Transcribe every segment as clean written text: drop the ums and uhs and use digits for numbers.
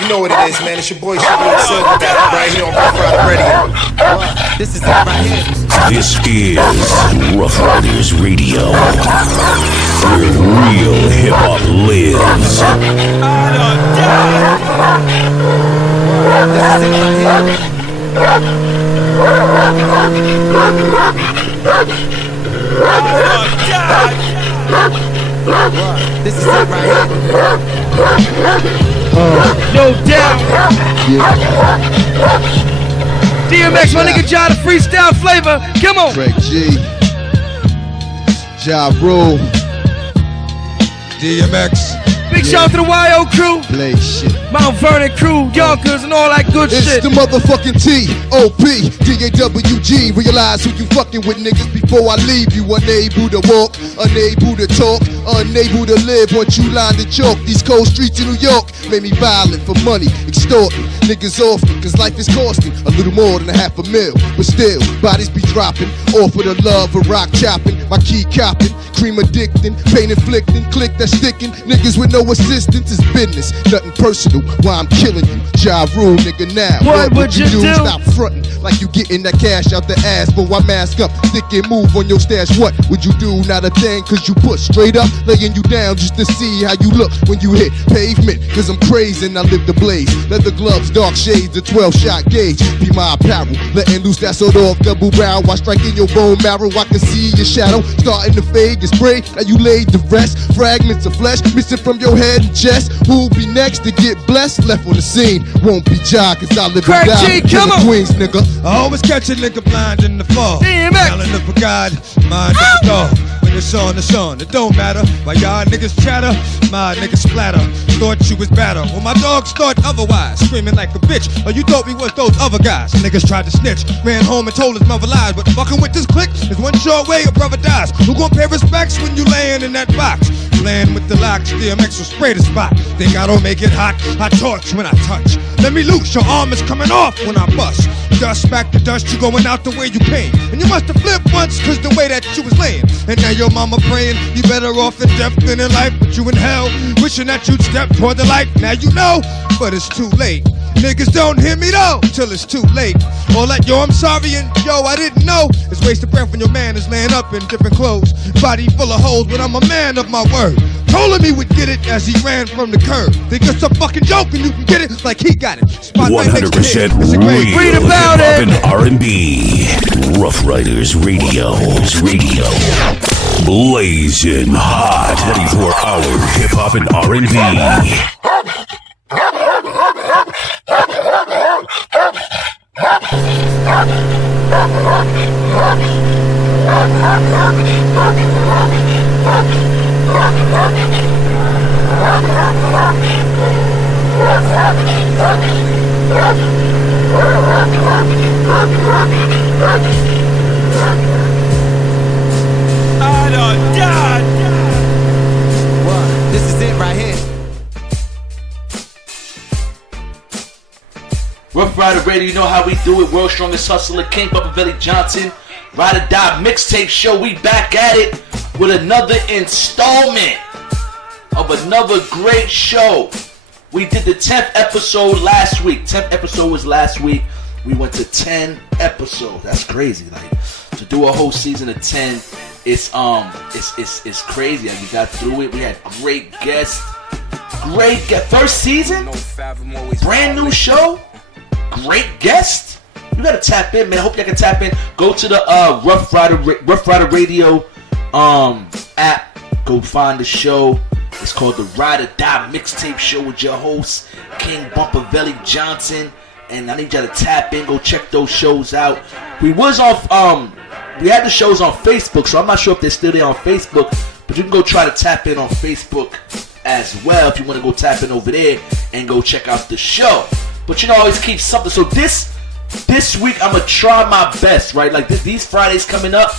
You know what it is, man. It's your boy, Silverback, right here on Rough Rider Radio. This is it right here. This is Rough Riders Radio, where real hip-hop lives. This is it right here. No doubt. DMX, my nigga John, the freestyle flavor. Come on. Craig G. Ja Rule. DMX. Big shout out to the YO crew. Blaze shit. Mount Vernon crew, Yonkers, and all that good It's shit. the motherfucking T.O.P. D.A.W.G. Realize who you fucking with, niggas, before I leave you. Unable to walk, unable to talk, unable to live once you line the chalk. These cold streets in New York made me violent for money, extorting niggas off, cause life is costing a little more than $500,000. But still, bodies be dropping, off of the love of rock chopping, my key copping, cream addicting, pain inflicting, click that sticking. Niggas with no assistance is business, nothing personal. Why I'm killing you, Ja Rule, nigga. Now What would you do? Stop fronting like you getting that cash out the ass. But why mask up, stick and move on your stash? What would you do? Not a thing, cause you put straight up, laying you down just to see how you look when you hit pavement. Cause I'm crazy and I live the blaze. Leather gloves, dark shades, a 12-shot gauge be my apparel. Letting loose that sort of double barrel while striking your bone marrow. I can see your shadow starting to fade. You spray, now you laid the rest. Fragments of flesh missing from your head and chest. Who'll be next to get blessed? Left on the scene won't be Ja, cause I live Craig and G, die come on. in Queens, nigga. I always catch a nigga blind in the fall. DMX. Yelling for God, mind of the dog. When it's on, it don't matter. Why y'all niggas chatter, my niggas splatter. Thought you was better. Well, my dogs thought otherwise. Screaming like a bitch. Or you thought we was those other guys. Niggas tried to snitch. Ran home and told his mother lies. But fucking with this clique is one short way a brother dies. Who gon' pay respects when you layin' in that box? Playing with the locks, DMX will spray the spot. Think I don't make it hot? I torch when I touch. Let me loose, your arm is coming off when I bust. Dust back to dust, you going out the way you came. And you must have flipped once, cause the way that you was laying. And now your mama praying, you better off in death than in life. But you in hell, wishing that you'd step toward the light. Now you know, but it's too late. Niggas don't hear me though, till it's too late. Or like, yo, I'm sorry, and yo, I didn't know. It's wasted breath when your man is laying up in different clothes. Body full of holes, but I'm a man of my word. Told him he would get it as he ran from the curb. Think it's a fucking joke and you can get it like he got it. Spot right next to 100% him. It's a great Read about hip-hop it. and R&B. Rough Riders Radio. Blazing hot. 24-hour hip-hop and R&B. This is it right here. Rough Rider Radio, you know how we do it. World's Strongest Hustler, King Bubba Johnson. Ride or Die Mixtape Show. We back at it with another installment of another great show. We did the 10th episode last week. 10th episode was last week. We went to 10 episodes. That's crazy. Like, to do a whole season of 10, it's crazy. Like, we got through it. We had great guests. First season, brand new show, great guest. You gotta tap in, man. I hope y'all can tap in. Go to the Rough Rider Radio app. Go find the show. It's called the Ride or Die Mixtape Show with your host King Bumper Johnson. And I need y'all to tap in. Go check those shows out. We was off. We had the shows on Facebook, so I'm not sure if they're still there on Facebook. But you can go try to tap in on Facebook as well if you want to go tap in over there and go check out the show. But you know, always keep something. So this week I'm gonna try my best, right? Like these Fridays coming up,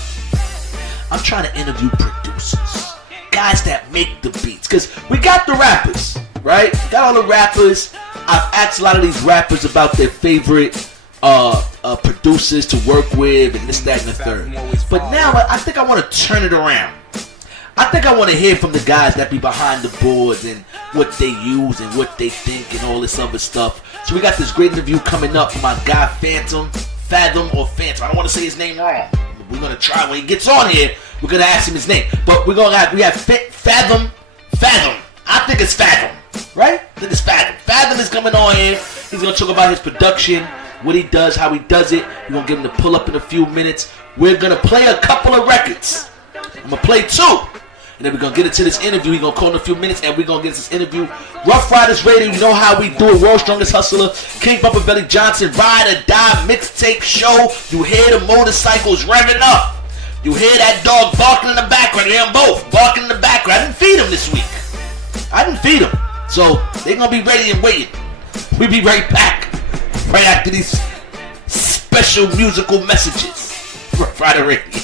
I'm trying to interview producers, guys that make the beats, because we got the rappers, right? We got all the rappers. I've asked a lot of these rappers about their favorite producers to work with and this, that, and the third. But now I think I want to turn it around. I think I want to hear from the guys that be behind the boards and what they use and what they think and all this other stuff. So we got this great interview coming up from my guy Fathom. I don't want to say his name wrong. We're gonna try when he gets on here. We're gonna ask him his name, but we have Fathom. I think it's Fathom, right? I think it's Fathom. Fathom is coming on here. He's gonna talk about his production, what he does, how he does it. We're gonna get him to pull up in a few minutes. We're gonna play a couple of records. I'm gonna play 2. And then we're going to get into this interview. He's going to call in a few minutes, and we're going to get into this interview. Rough Riders Radio, you know how we do it. World's Strongest Hustler, King Bubba Belly Johnson, Ride or Die Mixtape Show. You hear the motorcycles revving up. You hear that dog barking in the background. You hear them both barking in the background. I didn't feed him this week. So they're going to be ready and waiting. We'll be right back. Right after these special musical messages. Rough Rider Radio.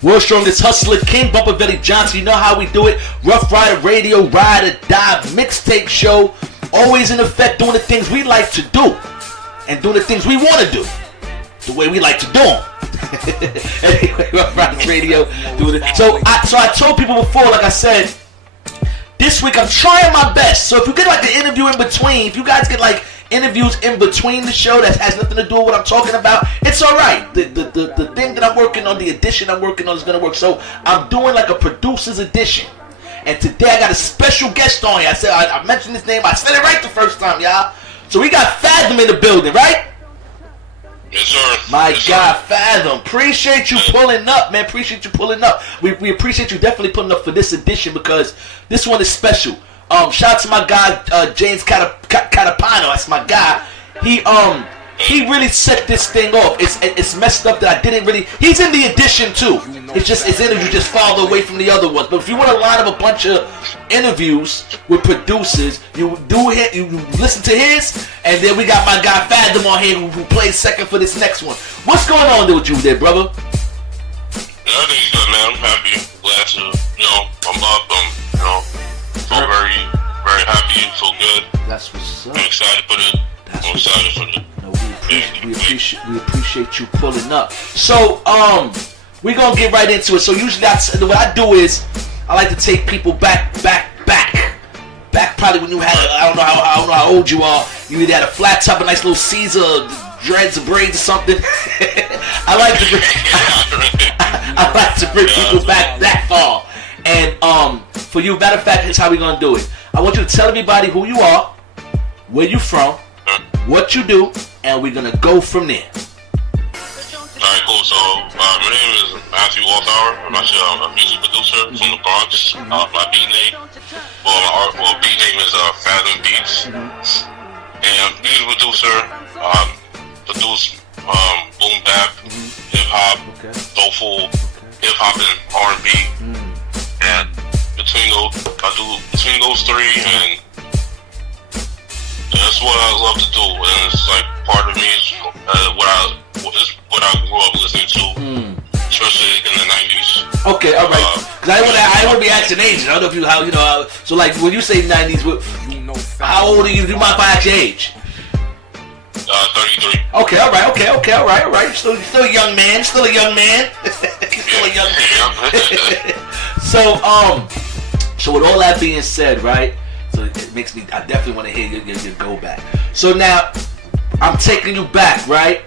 World's Strongest Hustler, King Bubba Belly Johnson. You know how we do it. Rough Rider Radio, Ride or Die Mixtape Show. Always in effect, doing the things we like to do. And doing the things we want to do. The way we like to do them. Anyway, Rough Rider Radio. Doing it. So I told people before, like I said, this week I'm trying my best. So if you get like an interview in between, if you guys get like interviews in between the show that has nothing to do with what I'm talking about, it's alright. The thing that I'm working on, the edition I'm working on is gonna work. So I'm doing like a producer's edition. And today I got a special guest on here. I mentioned his name, I said it right the first time, y'all. So we got Fathom in the building, right? Yes, sir. My God, Fathom. Appreciate you pulling up, man. Appreciate you pulling up. We appreciate you definitely pulling up for this edition because this one is special. Shout out to my guy James Catapano. That's my guy. He really set this thing off. It's messed up that I didn't really. He's in the edition too. It's just his interview just farther away from the other ones. But if you want to line up a bunch of interviews with producers, you listen to his, and then we got my guy Fathom on here who plays second for this next one. What's going on with you there, brother? Everything's good, man. I'm happy. Glad to, I'm up. I'm very, very happy. Feel good. That's what's up. I'm excited for it. I'm excited for it. No, we appreciate you pulling up. So, we're gonna get right into it. So usually the way I do is I like to take people back probably when you had I don't know how old you are. You either had a flat top, a nice little Caesar, dreads or braids or something. I like to bring people back that far. And for you, matter of fact, here's how we're gonna do it. I want you to tell everybody who you are, where you from, what you do, and we're gonna go from there. Alright, cool. So, my name is Matthew Walthour. I'm actually a music producer from the Bronx. My beat name, beat name is Fathom Beats. And music producer, produce boom bap, hip hop, soulful, hip hop and R&B. And between those three, and that's what I love to do. And it's like part of me is what I grew up listening to, especially in the 90s. Okay, all right. Cause I want to be asking age. I don't know if you so like when you say 90s, how old are you? Do you mind if I ask your age? 33. Okay, all right. Still a young man. Still a young man. So with all that being said, right? So it makes me. I definitely want to hear your go back. So now I'm taking you back, right?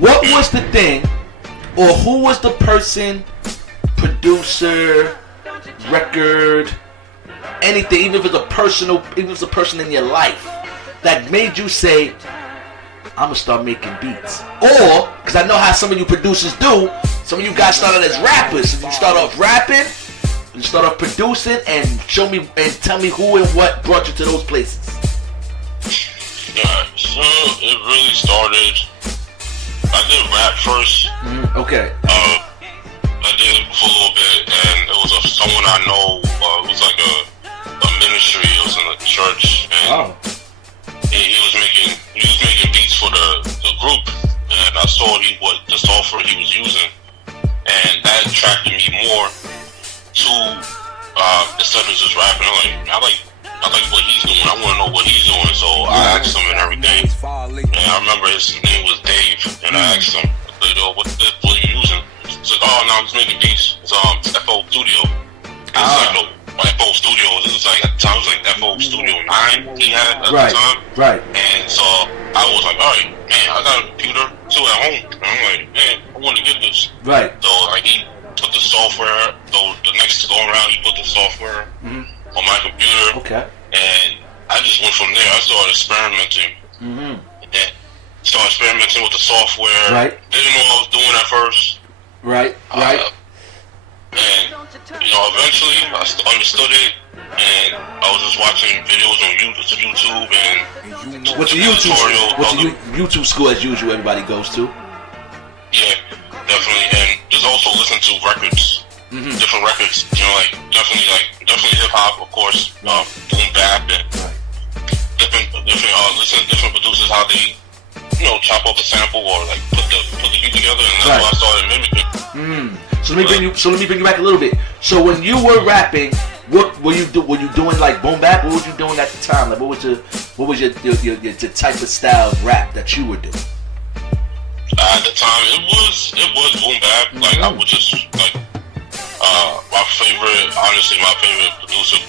What was the thing, or who was the person, producer, record, anything, even if it's a person in your life that made you say, I'm gonna start making beats? Or, because I know how some of you producers do, some of you guys started as rappers. You start off rapping, you start off producing, and show me and tell me who and what brought you to those places. Yeah, so it really started. I did rap first. Okay. I did it for a little bit, and it was someone I know. It was like a ministry. It was in a church, and he was making beats for the group, and I saw the software he was using, and that attracted me more to instead of just rapping. I like what he's doing. I want to know what he's doing, so I asked him and everything. And I remember his name was Dave, and I asked him, what are you using? He's like, oh no, I'm just making beats. It's FL Studio. It's like FO Studio. This was like at the time it was like FO Studio 9 he had at the time. Right. And so I was like, all right, man, I got a computer too at home. And I'm like, man, I want to get this. Right. So like he put the software. So the next go around, he put the software on my computer. Okay. And I just went from there. I started experimenting. And started experimenting with the software. Right. Didn't know what I was doing at first. Right. Right. And eventually I understood it, and I was just watching videos on YouTube and what's the YouTube school as usual everybody goes to? Yeah, definitely, and just also listen to records, different records. Definitely hip hop, of course, boom bap, and listen to different producers how they chop up a sample or like put the beat together, and that's why I started mimicking. So let me bring you back a little bit. So when you were rapping, what were you doing like boom bap? What were you doing at the time? Like what was your type of style of rap that you were doing? At the time, it was boom bap. Like I would just like my favorite producer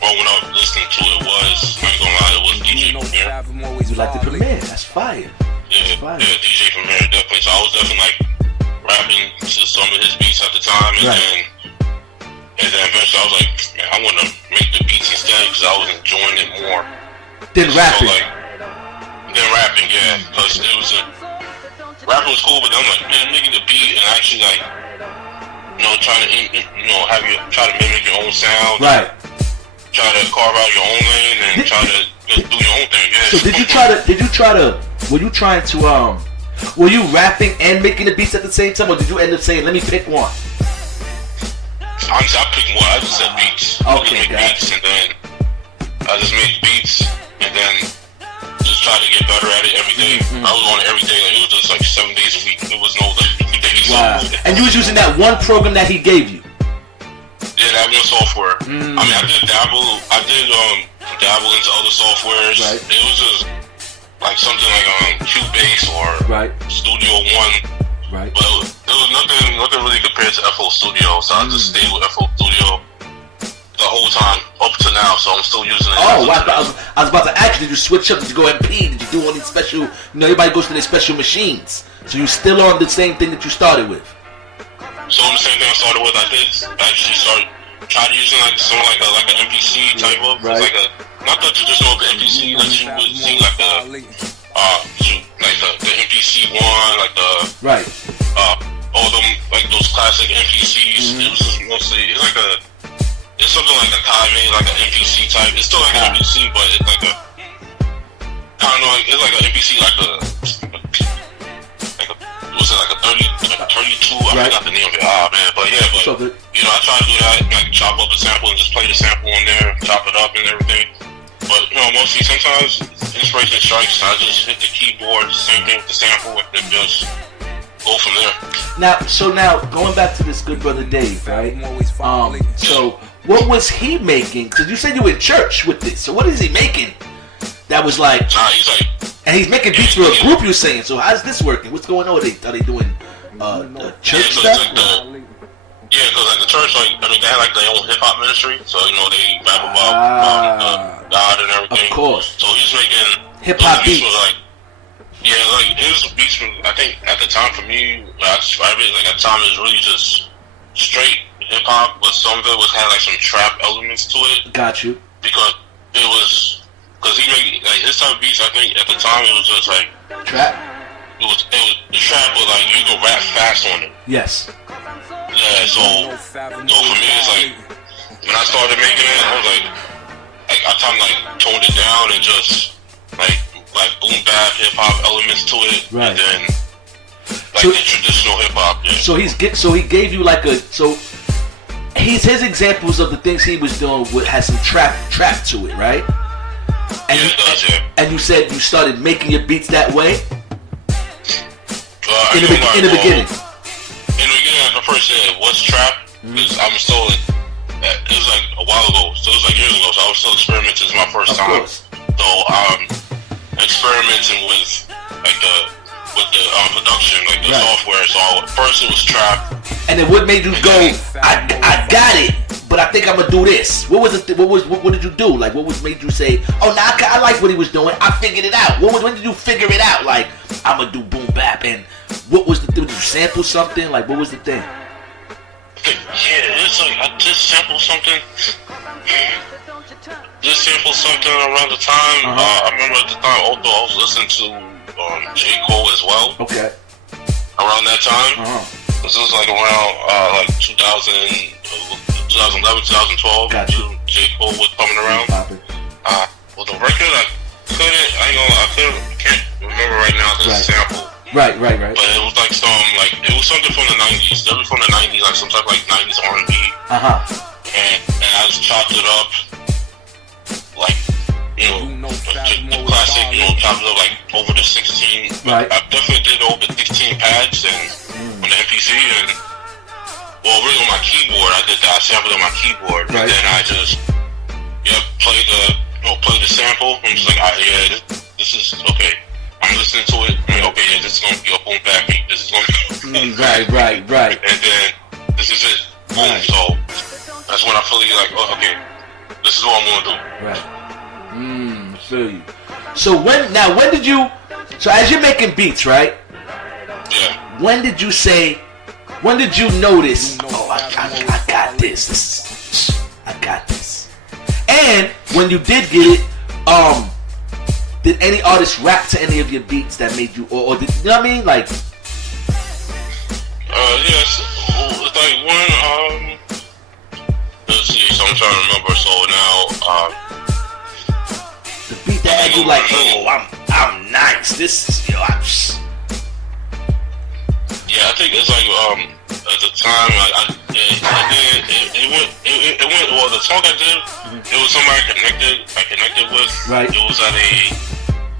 growing up listening to it was, I ain't gonna lie, it was DJ Premier. You like the Premier? That's fire. Yeah, DJ Premier definitely. So I was definitely like rapping to some of his beats at the time, and then eventually I was like, man, I want to make the beats instead because I was enjoying it more than rapping. Yeah, because it was rapping was cool, but then I'm like, man, making the beat and actually like, trying to have you try to mimic your own sound, right? Try to carve out your own lane and try to just do your own thing. Yeah. So were you rapping and making the beats at the same time, or did you end up saying, let me pick one? Honestly, I picked one. I just said beats. Okay, beats, and then I just made beats, and then just try to get better at it every day. I was on it every day. Like, it was just like 7 days a week. It was no like days. Wow. And you was using that one program that he gave you? Yeah, that one software. I mean, I did dabble into other softwares. Right. It was just like something like Cubase or Studio One. Right. But it was nothing really compared to FL Studio. So I just stayed with FL Studio the whole time up to now. So I'm still using it. Oh, wow. I was about to ask you, did you switch up? Did you go MP? Did you do all these special? Everybody goes to their special machines. So you still on the same thing that you started with? So the same thing I started with, I did actually try using like an MPC type of, it's like not the traditional MPC that you would see like the MPC one, like all them like those classic MPCs. It was just mostly it's something like a Kai made like an MPC type. It's still like an MPC, but it's like it's like an MPC was it like a 32? I forgot the name of it. But I try to do that, like chop up a sample and just play the sample in there, chop it up and everything. But mostly sometimes inspiration strikes, and I just hit the keyboard, same thing with the sample, and then just go from there. Now going back to this good brother Dave, right? So what was he making? Because you said you were in church with this. So what is he making? That was like. He's like. And he's making beats for a group, you're saying. So how's this working? What's going on? Are they doing church stuff? Because like the church, they had like their own hip hop ministry. So they rap about God and everything. Of course. So he's making hip hop beats. His beats. I think at the time for me, I describe it like at the time it was really just straight hip hop, but some of it had like some trap elements to it. Got you. Because it was. Because he made like his type of beats, I think at the time it was just like trap. It was the trap was like you could rap fast on it. Yes. Yeah. So for me it's like when I started making it, I was like I kind of like toned it down and just like boom bap hip hop elements to it, right? And then the traditional hip hop. Yeah. So he gave you like his examples of the things he was doing had some trap to it, right? And and you said you started making your beats that way? In the beginning. In the beginning, I first said, what's trap? Because I'm still, it was like a while ago, so it was like years ago, so I was still experimenting. This is my first time. So I'm experimenting with the production, like the software. So at first it was trap. And then what made you go, I got it? but I think I'm gonna do this. What was it? What did you do? Like, what made you say, oh, nah, I like what he was doing. I figured it out. When did you figure it out? Like, I'm gonna do boom bap. And what was the thing? Did you sample something? Like, what was the thing? Yeah, it's like I just sampled something. Just sampled something around the time. I remember at the time, although I was listening to J. Cole as well. Okay. Around that time. This was like around like 2011, 2012. Gotcha. J. Cole was coming around. Well, the record I can't remember right now the sample. Right. But it was like something from the 90s. It was from the 90s, like some type of like 90s R&B. And I just chopped it up, like, the classic, chopped it up like over the 16. Right. I definitely did over 16 pads and on the MPC and really on my keyboard. I did that. I sampled on my keyboard, and then I just play the sample. I'm just like, this is okay. I'm listening to it. I'm like, okay, this is gonna be a boom bap beat. This is gonna be right. And then this is it. Boom. So that's when I fully like, oh, okay, this is what I'm gonna do. Right. I feel you. So when did you? So as you're making beats, right? Yeah. When did you notice? Oh, I got this. I got this. And when you did get it, did any artist rap to any of your beats that made you, or did, you know what I mean? Like, yes. It's like when, let's see, so I'm trying to remember. So now, the beat that had you like, oh, I'm nice. This is, yeah, I think it's like, at the time, it went, well, the song I did, it was somebody I connected with. Right. It was at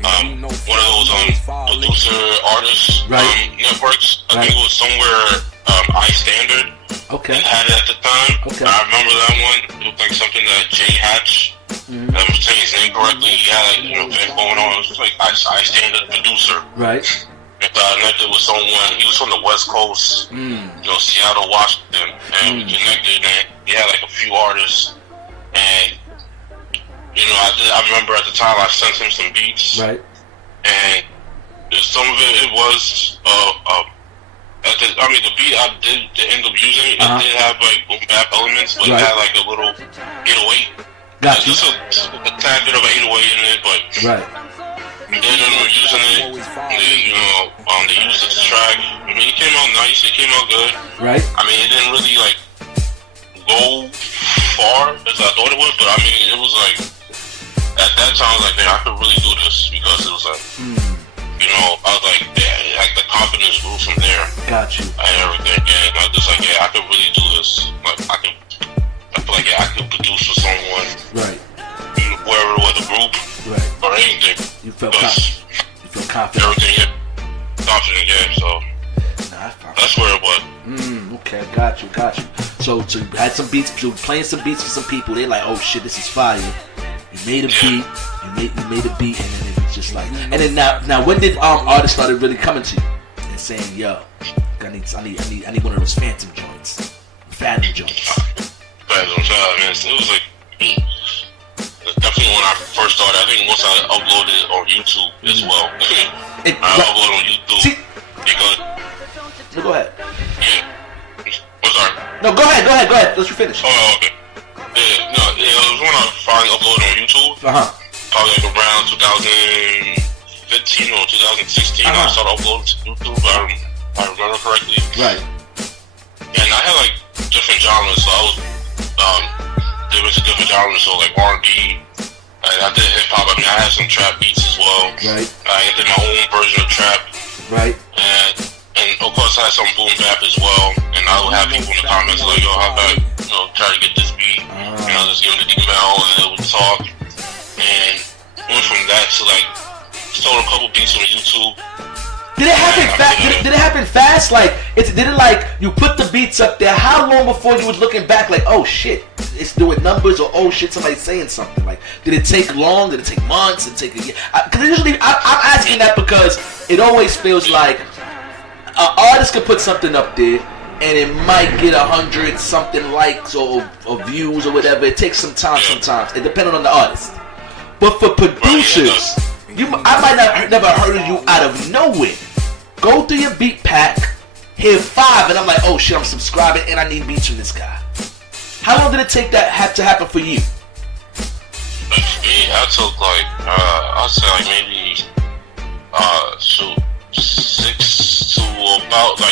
one of those producer artists networks. I think it was somewhere iStandard. Okay. Had it at the time. Okay. I remember that one. It was like something that Jay Hatch. I was saying his name correctly. He had thing going on. It was like iStandard producer. Right. And I connected with someone. He was from the West Coast, Seattle, Washington, and we connected. And he had like a few artists, and I remember at the time I sent him some beats, right? And some of it was the beat I did end up using. It did have like boom bap elements, but it had like a little 808. Gotcha. Just a tad bit of an 808 in it, but and then we were using it. They used it to track. I mean, it came out nice. It came out good. Right. I mean, it didn't really like go far as I thought it would, but I mean, it was like at that time, I was like, man, I could really do this because it was like, I was like, yeah, like the confidence grew from there. Got you. And everything, and I was just like, yeah, I could really do this. Like, I feel like, yeah, I could produce for someone, right? Wherever it was, a group, right, or anything. You felt confident. Everything, yeah, confident, yeah. So that's where it was. Okay, got you. So you had some beats. You were playing some beats for some people. They're like, oh shit, this is fire. You made a beat. You made a beat, and then it was just like. And then now, when did artists started really coming to you and saying, yo, I need one of those Fathom joints. Fathom, man. It was like definitely when I first started. I think once I uploaded it on YouTube as well. I uploaded on YouTube because. Go ahead. Yeah. I'm sorry. No, go ahead. Let you finish. Oh, okay. Yeah, it was when I finally uploaded on YouTube. Probably like around 2015 or 2016. I started uploading to YouTube. If I remember correctly. Right. And I had like different genres. So I was different genres. So like R&B. I did hip hop. I mean, I had some trap beats as well. Right. I did my own version of trap. Right. And of course I had some boom bap as well, and I would have people in the comments like, yo, how about, try to get this beat, just give them the email, and they would talk, and went from that to like, stole a couple beats on YouTube. Did it happen fast? Did it happen fast? Like, did it like, you put the beats up there, how long before you was looking back like, oh shit, it's doing numbers, or oh shit, somebody's saying something? Like, did it take long? Did it take months? Did it take a year? Because usually, I'm asking that because it always feels like, an artist could put something up there, and it might get 100 something likes or views or whatever. It takes some time sometimes. It depends on the artist. But for producers, I might not never heard of you out of nowhere. Go through your beat pack, hear 5, and I'm like, oh shit, I'm subscribing and I need beats from this guy. How long did it take that have to happen for you? Like for me, I took like I'd say like maybe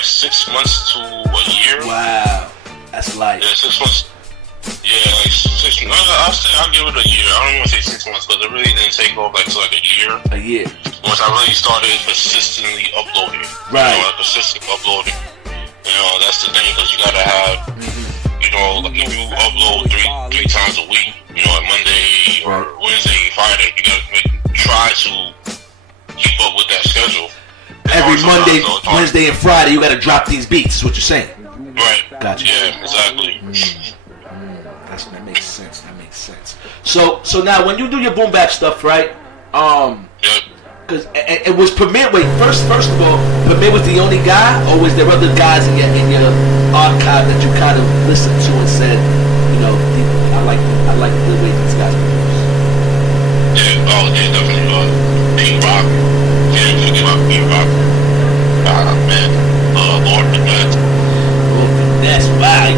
6 months to a year. Wow, that's like 6 months. Yeah, like 6 months. I'll give it a year. I don't want to say 6 months because it really didn't take off like to like a year. A year. Once I really started consistently uploading. Right. Consistent uploading. That's the thing because you gotta have. Like if you upload three times a week, like Monday or Wednesday, Friday, you gotta try to keep up with that schedule. Every Monday, Wednesday, and Friday, you gotta drop these beats. Is what you're saying? Right. Gotcha. Yeah, exactly. That makes sense. That makes sense. So now when you do your boom bap stuff, right? Because it was Premier. Wait, first of all, Premier was the only guy, or was there other guys in your archive that you kind of listened to and said, I like the way these guys produce? Yeah, definitely. P-Rock. Can't forget about P-Rock. Man, Lord Finesse. Lord Finesse, wow.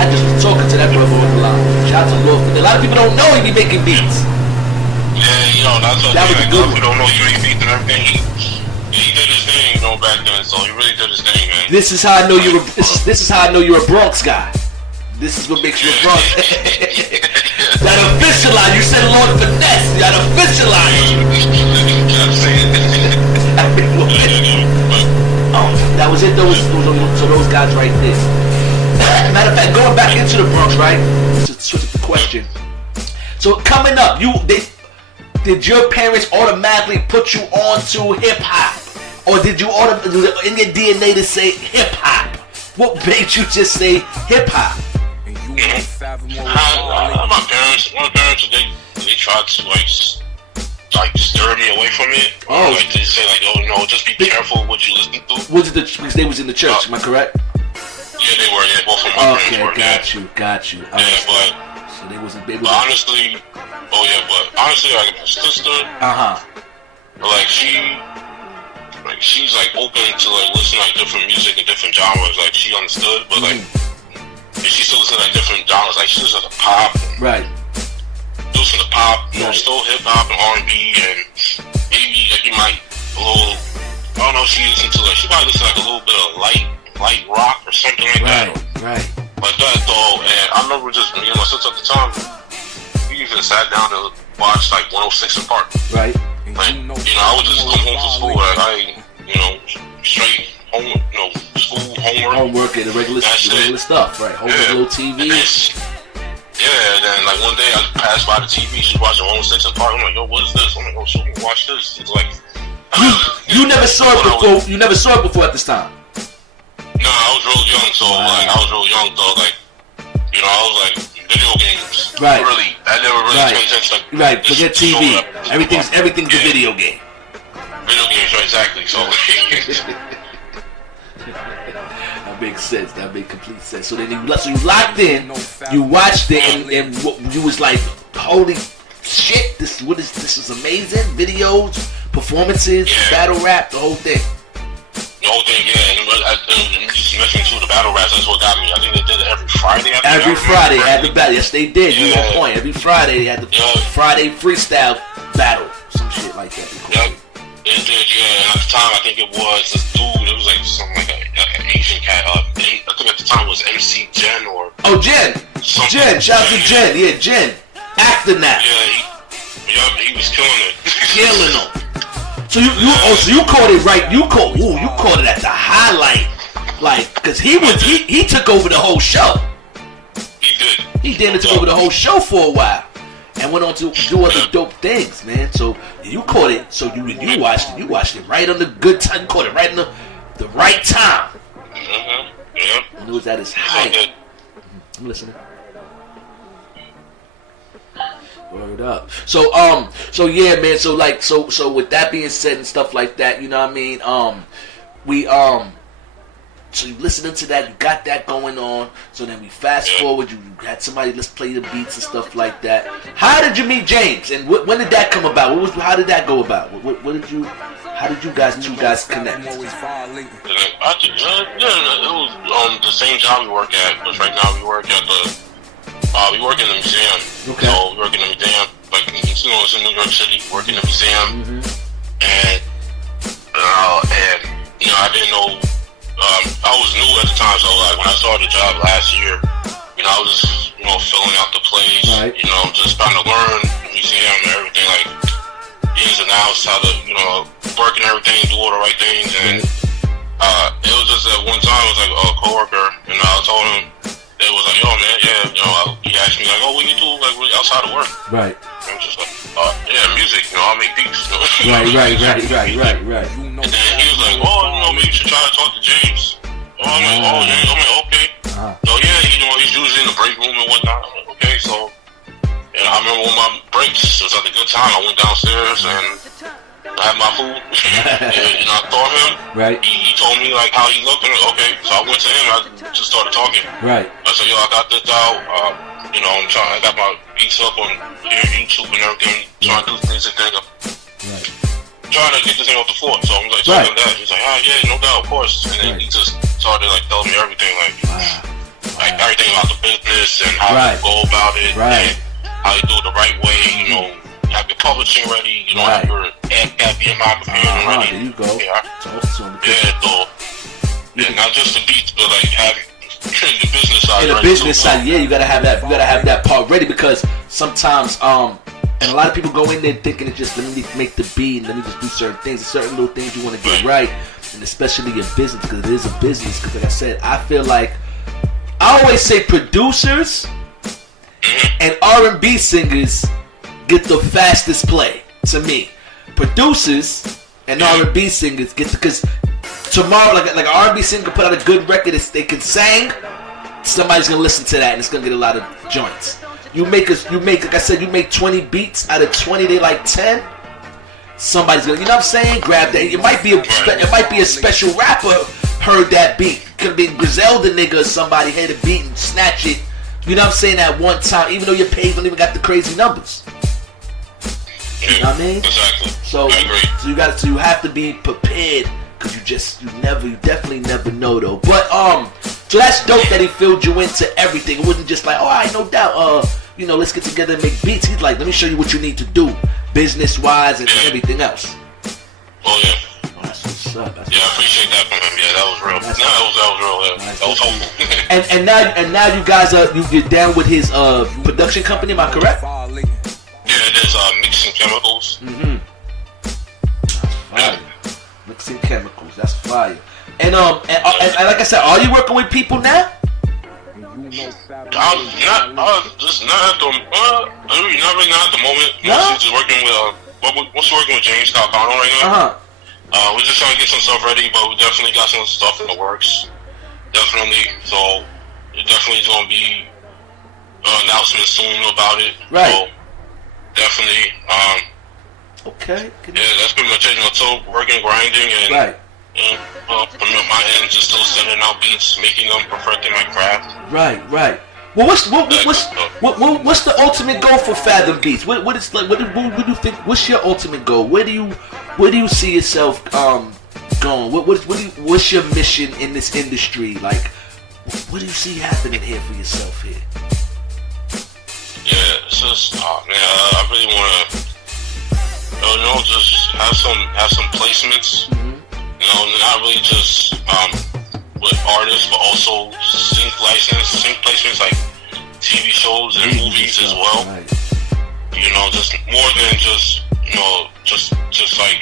I just was talking to that brother on the line. Shout out to Lord Finesse. A lot of people don't know he be making beats. Yeah, that's what that was a good one. People don't know he made beats and everything. He did his thing, back then. So he really did his thing, man. This is how I know you're. This is how I know you're a Bronx guy. This is what makes you a Bronx. That officialized. You said Lord Finesse. That officialized. That was it. Those guys right there. Matter of fact, going back into the Bronx, right? To switch up the question. So coming up, did your parents automatically put you onto hip hop, or did you in your DNA to say hip hop? What made you just say hip hop? My parents, they tried to like stir me away from it. Oh, like they say just be careful what you listen to. Was it because they was in the church? Am I correct? Yeah, they were. Yeah, both of my parents were. Got you. Yeah, but so they wasn't. Honestly, like my sister. Like she's like open to like listening like different music and different genres. Like she understood, but like she still listens to like different genres. Like she listens to pop. Right. Listen to pop, still hip hop and R&B, and maybe like you might a little. I don't know. She might listen to like a little bit of light rock or something like that. Right. Like that though, and I remember just me and my sister at the time. We even sat down and watched like 106 in Park. Right. Like, I would just come home from school like straight home, school homework and the regular stuff, right? Homework, little TV. And then like one day I passed by the TV, she was watching 106 in Park. I'm like, yo, what is this? I'm like, oh, so I'm gonna watch this. It's like you never saw it before. You never saw it before at this time. No, I was real young, so like I was real young, though. Like, I was like video games. Right. Really, I never really paid attention. Right. Forget TV. Everything's a video game. Video games, right? Exactly. So. That makes sense. That makes complete sense. So then you locked in, you watched it, and you was like, holy shit! This is amazing. Videos, performances, battle rap, the whole thing. The whole thing, and just mentioning too the battle raps. That's what got me. I think they did it every Friday. Every Friday had the battle. Yes, they did. You on point. Every Friday they had the Friday freestyle battle, some shit like that. Yep. It did, and at the time I think it was this dude. It was like something like an Asian cat. I think at the time it was MC Jen or. Oh, Jen. Jen. Shout out to Jen. Yeah, Jen. Acting that. Yeah, he was killing it. Killing them. So you caught it right. You caught it at the highlight, like, cause he took over the whole show. He did. He damn took over the whole show for a while, and went on to do other dope things, man. So you caught it. So you watched it right on the good time. You caught it right in the right time. Yeah. And it was at its height. I'm listening. Word up. So yeah, man. So with that being said and stuff like that, you know what I mean. So you listening to that, you got that going on. So then we fast forward, you had somebody, let's play the beats and stuff like that. How did you meet James? And when did that come about? How did that go about? How did you guys connect? It was the same job we work at, but right now we work at we work in the museum. Okay. So we work in the museum, like it's in New York City, work in the museum, and I didn't know. I was new at the time, so like when I started the job last year, I was just filling out the place, right. Just trying to learn the museum and everything, like ins and outs, how to work and everything, do all the right things, and it was just at one time, it was like a coworker, and I told him, it was like, yo man, he asked me like, oh, what do you do like outside of work? Right. And I was just like, music, I'll make beats. Right. And then he was like, oh, maybe you should try to talk to James. I'm like, oh, James, I'm like, okay. So yeah, he's usually in the break room and whatnot. I'm like, okay, so, and I remember when my breaks, it was at a good time, I went downstairs and I had my food, and I saw him. Right. He told me like how he looked, and okay, so I went to him. I just started talking. Right. I said, yo, I got this out. I got my beats up on YouTube and everything. Trying to do things and things. Right. Trying to get this thing off the floor. So I'm like, telling him that. He's like, yeah, no doubt, of course. And then he just started like telling me everything, like everything about the business and how to go about it, and how you do it the right way. Have your publishing ready, have your AdCap BMI prepared ready. There you go. Not just the beats, but like having the business side. In the business side, you gotta have that. You gotta have that part ready, because sometimes, and a lot of people go in there thinking it just, let me make the beat and let me just do certain things, certain little things you want to get right, and especially your business, because it is a business. Because like I said, I feel like I always say producers and R&B singers get the fastest play to me. Producers and R&B singers get because tomorrow, like an R&B singer put out a good record, they can sing. Somebody's gonna listen to that, and it's gonna get a lot of joints. You make, like I said, you make 20 beats out of 20, they like 10. Somebody's gonna, what I'm saying? Grab that. It might be a special rapper heard that beat. Could be Griselda nigga or somebody heard a beat and snatch it. You know what I'm saying? At one time, even though your page don't even got the crazy numbers. You know what I mean? Exactly. So you have to be prepared, because you definitely never know though. But so that's dope that he filled you into everything. It wasn't just like, no doubt, let's get together and make beats. He's like, let me show you what you need to do, business wise and everything else. Oh yeah. That's what's up. I appreciate that from him. Yeah, that was real. That was hopeful. and now you guys you're down with his production company. Am I correct? Yeah, there's Mixing Chemicals. Fire. Mixing Chemicals. That's fire. And like I said, are you working with people now? Not at the moment. Mostly just working with James Calcano right now. We're just trying to get some stuff ready, but we definitely got some stuff in the works. Definitely. So it definitely is going to be an announcement soon about it. Right. So definitely. Okay. Yeah, that's pretty much it. Still working, grinding, and from my end, just still sending out beats, making them, perfecting my craft. Right. Well, what's the ultimate goal for Fathom Beats? What do you think? What's your ultimate goal? Where do you see yourself going? What's your mission in this industry? Like, what do you see happening here for yourself here? Yeah, it's just I really want to just have some placements. Not really just with artists, but also sync placements like TV shows and movies as well. Right. Just more than just like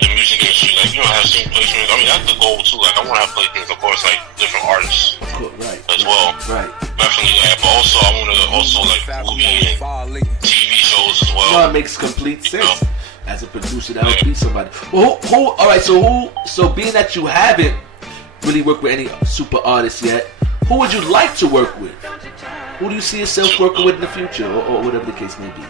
the music industry. Like have sync placements. I mean, that's the goal too. Like I want to have placements, of course, like different artists as well. Right. Definitely that. But also I want to like movie and TV shows as well. No, it makes complete sense. As a producer, that would be somebody. Well, all right. So being that you haven't really worked with any super artists yet, who would you like to work with? Who do you see yourself working with in the future, or whatever the case may be?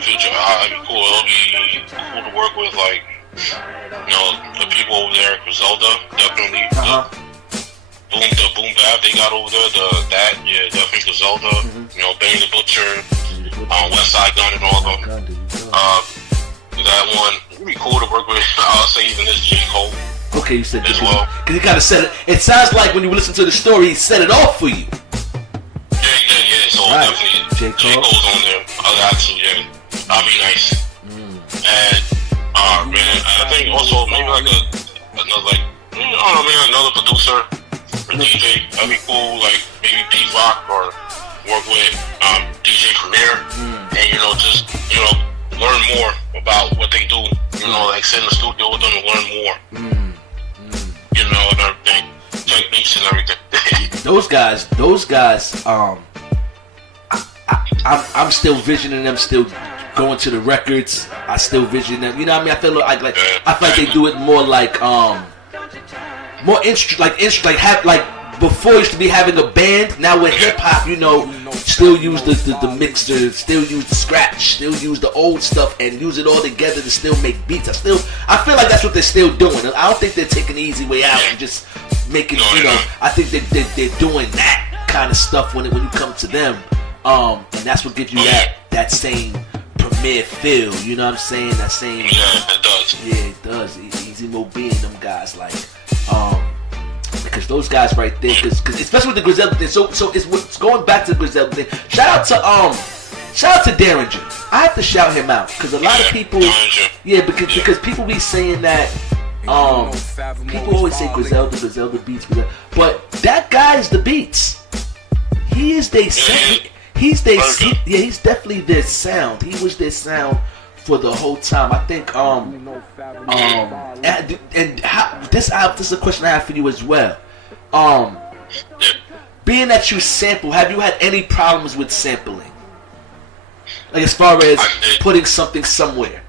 Future, it'll be cool to work with like the people over there, Griselda, definitely. The boom bap they got over there, definitely Griselda. Benny the Butcher, West Side Gun and all of them. That one would be cool to work with. I'll say even this J. Cole. Okay, you said as well. Because he kind of said it. It sounds like when you listen to the story, he set it off for you. Yeah. So definitely J. Cole's on there. I got to, yeah. That'll be nice. And man, I think also maybe like another producer or DJ. That'd be cool. Like maybe Pete Rock or work with DJ Premier, and just learn more about what they do. Like sit in the studio with them and learn more. And everything, techniques and everything. Those guys. I'm still visioning them. Still going to the records. I still vision them. You know what I mean? I feel like they do it more like more before used to be having a band. Now with hip hop, still use the mixer, still use the scratch, still use the old stuff, and use it all together to still make beats. I feel like that's what they're still doing. I don't think they're taking the easy way out and just making. I think they're doing that kind of stuff when you come to them, and that's what gives you that same premier feel. You know what I'm saying? That same. Yeah, it does. Yeah, it does. Easy Mo B and them guys because those guys right there, because especially with the Griselda thing. So it's going back to the Griselda thing. Shout out to Derringer. I have to shout him out because a lot of people, because people be saying that. People always say Griselda beats, but that guy's the beats. He is their sound. He's definitely their sound. He was their sound for the whole time. I think this is a question I have for you as well. Being that you sample, have you had any problems with sampling? Like as far as putting something somewhere?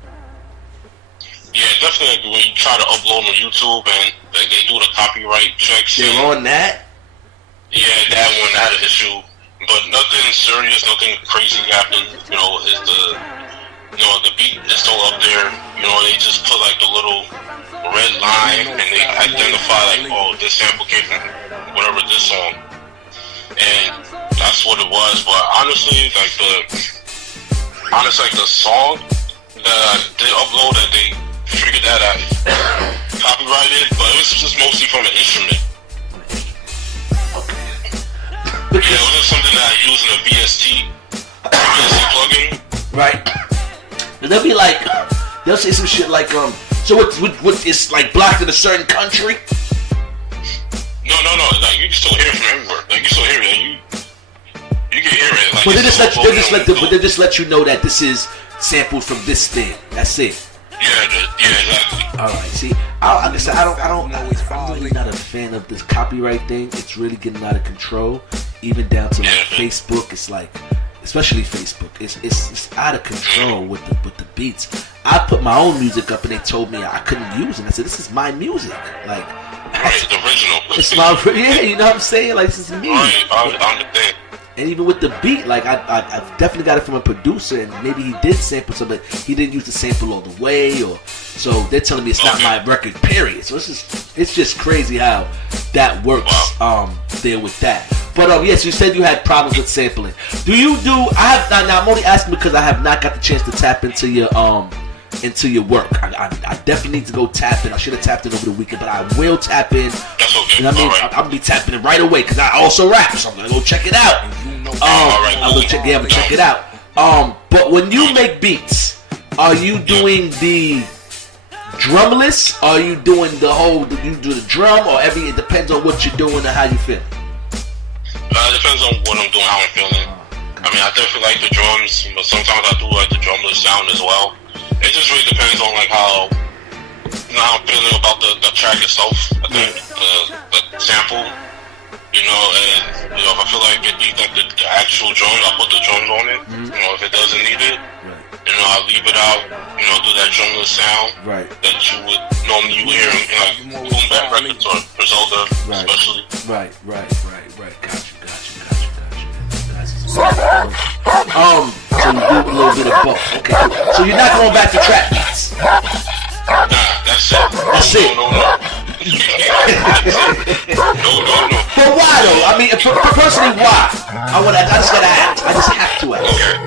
Yeah, definitely. When you try to upload on YouTube and they do the copyright checks. They're on that? Yeah, that one had an issue. But nothing serious, nothing crazy happened. The beat is still up there. They just put like the little red line and they identify like, oh, this sample came from whatever this song. And that's what it was. But honestly, the song that I did upload, that they figured that I copyrighted, but it was just mostly from an instrument. Yeah, it was just something that I use in a VST plugin. Right. And they'll say some shit like, so what it's like blocked in a certain country? No. Like you can still hear it from everywhere. Like you still hear it. You can hear it. Like, but they just let you know that this is sampled from this thing. That's it. Yeah, exactly. All right. See, I'm really not a fan of this copyright thing. It's really getting out of control. Even down to Facebook, it's like, especially Facebook, it's out of control with the beats. I put my own music up and they told me I couldn't use it. I said, this is my music, like. Right, the original. It's my, you know what I'm saying? Like, this is me. Right, I understand. And even with the beat, like I've definitely got it from a producer, and maybe he did sample some, but he didn't use the sample all the way, so they're telling me it's not my record, period. So it's just crazy how that works there with that. But yes, you said you had problems with sampling. I'm only asking because I have not got the chance to tap into your work. I definitely need to go tap in. I should have tapped in over the weekend, but I will tap in. That's okay. You know what I mean? Right. I'll be tapping in right away because I also rap, so I'm gonna go check it out. I'm gonna check it out. But when you make beats, are you doing the drumless? Are you doing you do the drum, or it depends on what you're doing and how you feel? It depends on what I'm doing, how I'm feeling. I mean, I definitely like the drums, but sometimes I do like the drumless sound as well. It just really depends on like how I'm feeling about the track itself. I think the sample, and if I feel like it needs like the actual drums, I'll put the drums on it. If it doesn't need it, I'll leave it out. Do that drumless sound that you would normally hear in like boom bap records or Griselda, especially. Right. Gotcha. So you do a little bit of both. Okay. So you're not going back to trap beats. Nah. That's it. That's it. No. But why though? I mean, personally, why? I just gotta ask. I just have to ask. Okay.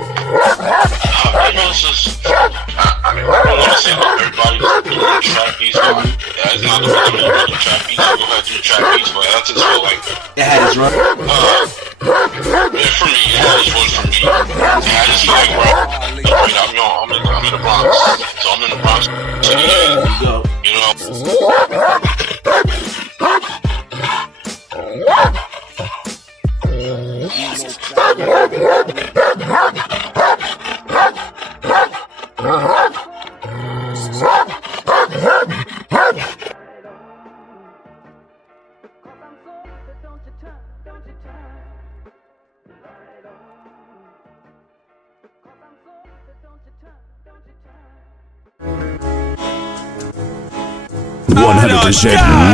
It's just, I don't want to say that everybody's doing trap beats. It's not the way to do trap beats. Go ahead and do trap beats, but I just feel like it had its run. Yeah, for me, it had its run for me. I just feel like, I'm in the Bronx, so I'm in the Bronx. You know.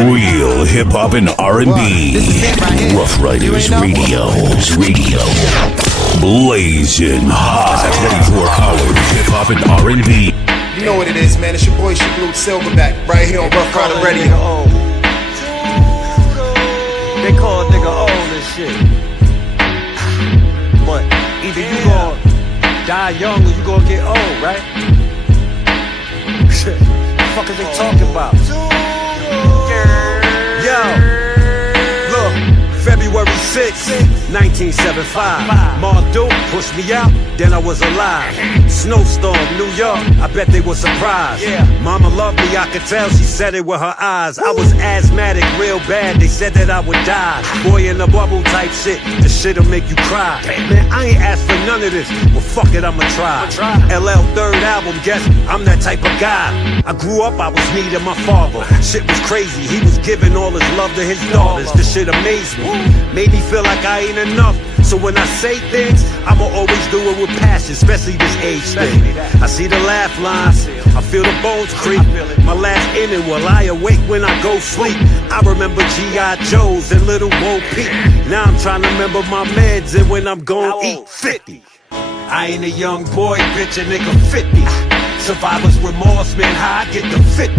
Real hip hop and R&B. Rough Riders Radio. Blazing hot 24-hour hip hop and R&B. You know what it is, man. It's your boy Shaboot Silverback right here on Rough Rider Radio. They call a nigga old and shit. But either you gon' die young or you gon' get old, right? Shit. What the fuck is they talking about? Yo, look, February 6, 1975. Mardu pushed me out, then I was alive. Snowstorm, New York, I bet they were surprised. Mama loved me, I could tell, she said it with her eyes. I was asthmatic real bad, they said that I would die. Boy in the bubble type shit, the shit'll make you cry. Man, I ain't asked for none of this, well fuck it, I'ma try. LL third album, guess I'm that type of guy. I grew up, I was needing my father. Shit was crazy, he was giving all his love to his daughters. This shit amazed me, made me feel like I ain't enough. So when I say things, I'ma always do it with passion, especially this age thing. I see the laugh lines, I feel the bones creep. My last inning will lie awake when I go sleep. I remember G.I. Joe's and Little Bo Peep. Now I'm trying to remember my meds and when I'm gon' eat 50. I ain't a young boy, bitch, a nigga 50. Survivor's remorse, man, how I get to 50.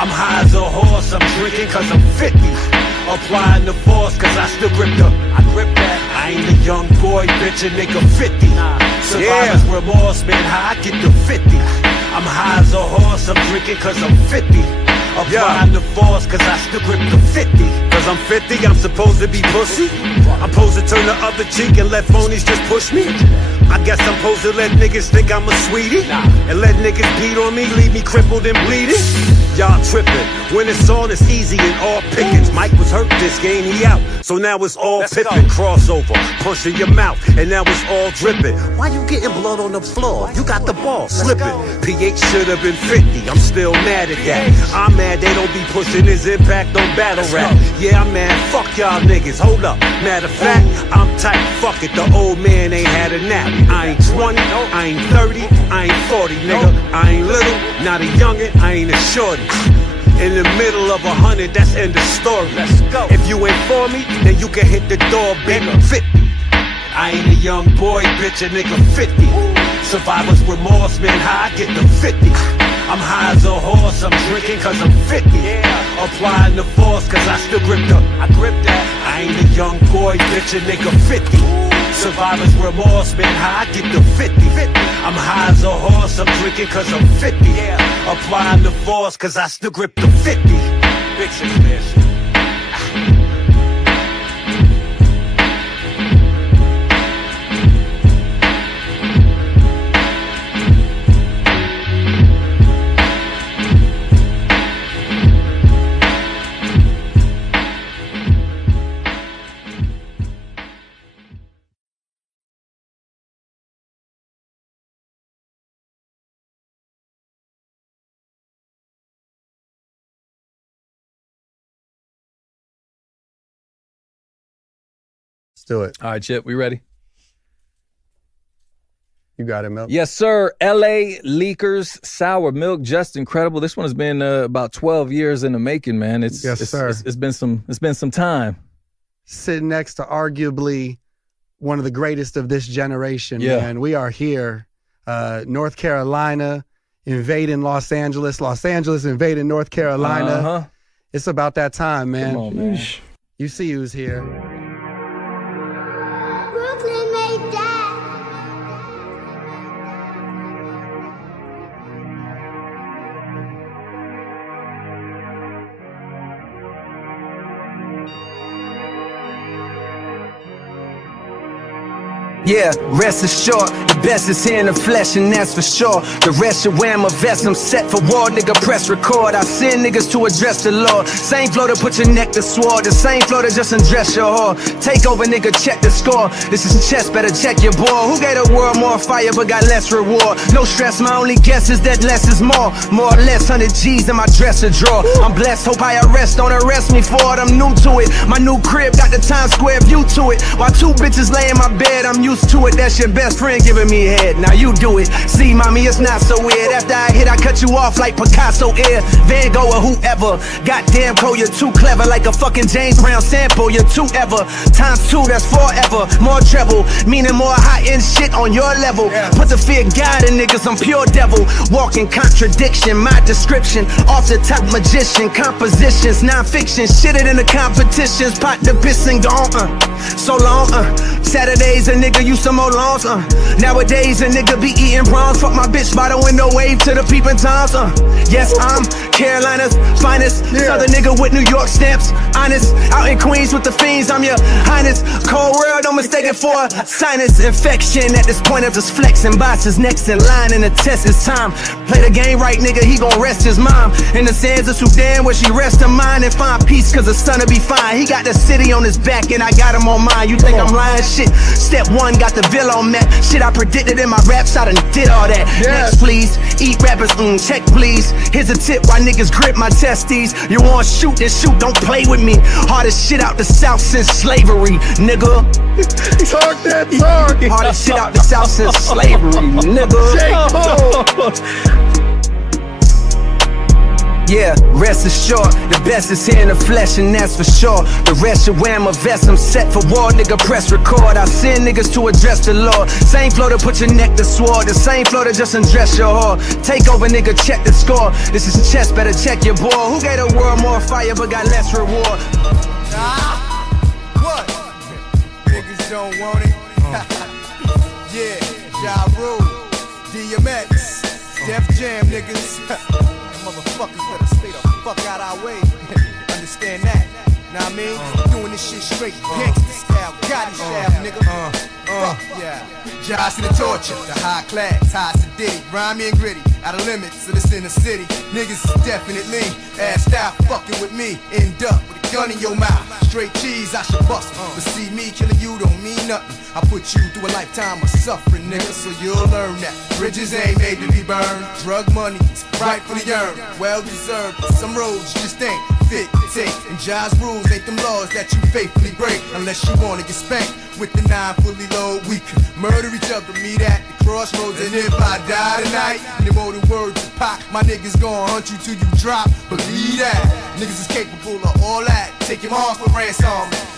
I'm high as a horse, I'm drinking cause I'm 50. Applying the force cause I still grip that. I ain't a young boy, bitch, a nigga 50. Survivor's remorse, man, how I get to 50. I'm high as a horse, I'm drinking cause I'm 50. Applying the force cause I still grip the 50. Cause I'm 50, I'm supposed to be pussy. I'm supposed to turn the other cheek and let phonies just push me. I guess I'm supposed to let niggas think I'm a sweetie and let niggas beat on me, leave me crippled and bleeding. Y'all tripping, when it's on it's easy and all pickings. Mike was hurt this game, he out, so now it's all pippin'. Crossover, pushing your mouth, and now it's all dripping. Why you getting blood on the floor? You got the ball slipping. PH should have been 50, I'm still mad at that. I'm mad they don't be pushing his impact on battle rap. Yeah, I'm mad, fuck y'all niggas, hold up. Matter of fact, I'm tight, fuck it, the old man ain't had a nap. I ain't 20, I ain't 30, I ain't 40, nigga. I ain't little, not a youngin', I ain't a shorty. In the middle of 100, that's end of story. Let's go. If you ain't for me, then you can hit the door, baby. 50. I ain't a young boy, bitch, a nigga 50. Survivor's remorse, man, how I get to 50. I'm high as a horse, I'm drinking cause I'm 50. Applying the force cause I still grip that. I ain't a young boy, bitch, a nigga 50. Survivor's remorse, man, how I get to 50. I'm high as a horse, I'm drinking cause I'm 50. Applying the force cause I still grip the 50. Big 6 man shit. Let's do it. All right, Chip, we ready? You got it, Milk. Yes, sir. L.A. Leakers Sour Milk, just incredible. This one has been about 12 years in the making, man. Sir. It's been some time. Sitting next to arguably one of the greatest of this generation, man. We are here, North Carolina. invading Los Angeles invading North Carolina. It's about that time, man. Come on, man. You see who's here. Brooklyn made that. Yeah, rest assured, the best is here in the flesh, and that's for sure. The rest should wear my vest, I'm set for war, nigga, press record. I send niggas to address the Lord. Same flow to put your neck to sword, the same flow to just undress your whore. Take over, nigga, check the score. This is chess, better check your boy. Who gave the world more fire but got less reward? No stress, my only guess is that less is more. More or less, 100 G's in my dresser drawer. I'm blessed, hope I arrest, don't arrest me for it, I'm new to it. My new crib got the Times Square view to it. While two bitches lay in my bed, I'm used to it. That's your best friend giving me head. Now you do it. See, mommy, it's not so weird. After I hit, I cut you off like Picasso air, Van Gogh or whoever. Goddamn, Cole, you're too clever. Like a fucking James Brown sample. You're too ever. Times 2, that's forever. More treble, meaning more high-end shit on your level. Put the fear of God in niggas, I'm pure devil. Walking contradiction, my description. Off the top magician, compositions, non-fiction. Shit it in the competitions. Pot the piss and gone, so long, Saturdays a nigga use some more lawns, Nowadays a nigga be eating prawns. Fuck my bitch by the window, wave to the peeping toms, Yes, I'm Carolina's finest, Southern nigga with New York stamps. Honest, out in Queens with the fiends, I'm your highness. Cold world, don't mistake it for a sinus infection. At this point I'm just flexing. Boss is next in line and the test is time. Play the game right, nigga, he gon' rest his mom in the sands of Sudan, where she rests her mind and find peace, cause the son'll be fine. He got the city on his back and I got him on mine. You think I'm lying? Shit, step 1 got the Ville on map. Shit I predicted in my raps, I done did all that. Next please, eat rappers, check please. Here's a tip, why niggas grip my testes. You want shoot, then shoot, don't play with me. Hardest shit out the South since slavery, nigga. Talk that talk. Hardest shit out the South since slavery, nigga. Yeah, rest assured, the best is here in the flesh, and that's for sure. The rest should wear my vest, I'm set for war, nigga, press record. I send niggas to address the Lord. Same flow to put your neck to sword, the same flow to just undress your whore. Take over, nigga, check the score. This is chess, better check your boy. Who gave the world more fire but got less reward? What? Niggas don't want it. Yeah, Ja Rule, DMX, Def Jam, niggas. Motherfuckers better stay the fuck out our way. Understand that? Know what I mean? Doing this shit straight gangsta style, Gotti style, nigga. Fuck yeah. Josh to the torture, the high class, high sedity, grimy and gritty, out of limits, so this in the city. Niggas is definitely assed out, fucking with me. End up with a gun in your mouth, straight cheese, I should bust it. But see, me killing you don't mean nothing. I put you through a lifetime of suffering, nigga, so you'll learn that bridges ain't made to be burned. Drug money's rightfully earned, well deserved. Some roads just ain't fit to take, and Ja's rules ain't them laws that you faithfully break. Unless you wanna get spanked with the 9 fully load, we can murder each other, meet at the crossroads. And if I die tonight, in more than words of Pac, my niggas gon' hunt you till you drop. Believe that, niggas is capable of all that. Take your moms for ransom,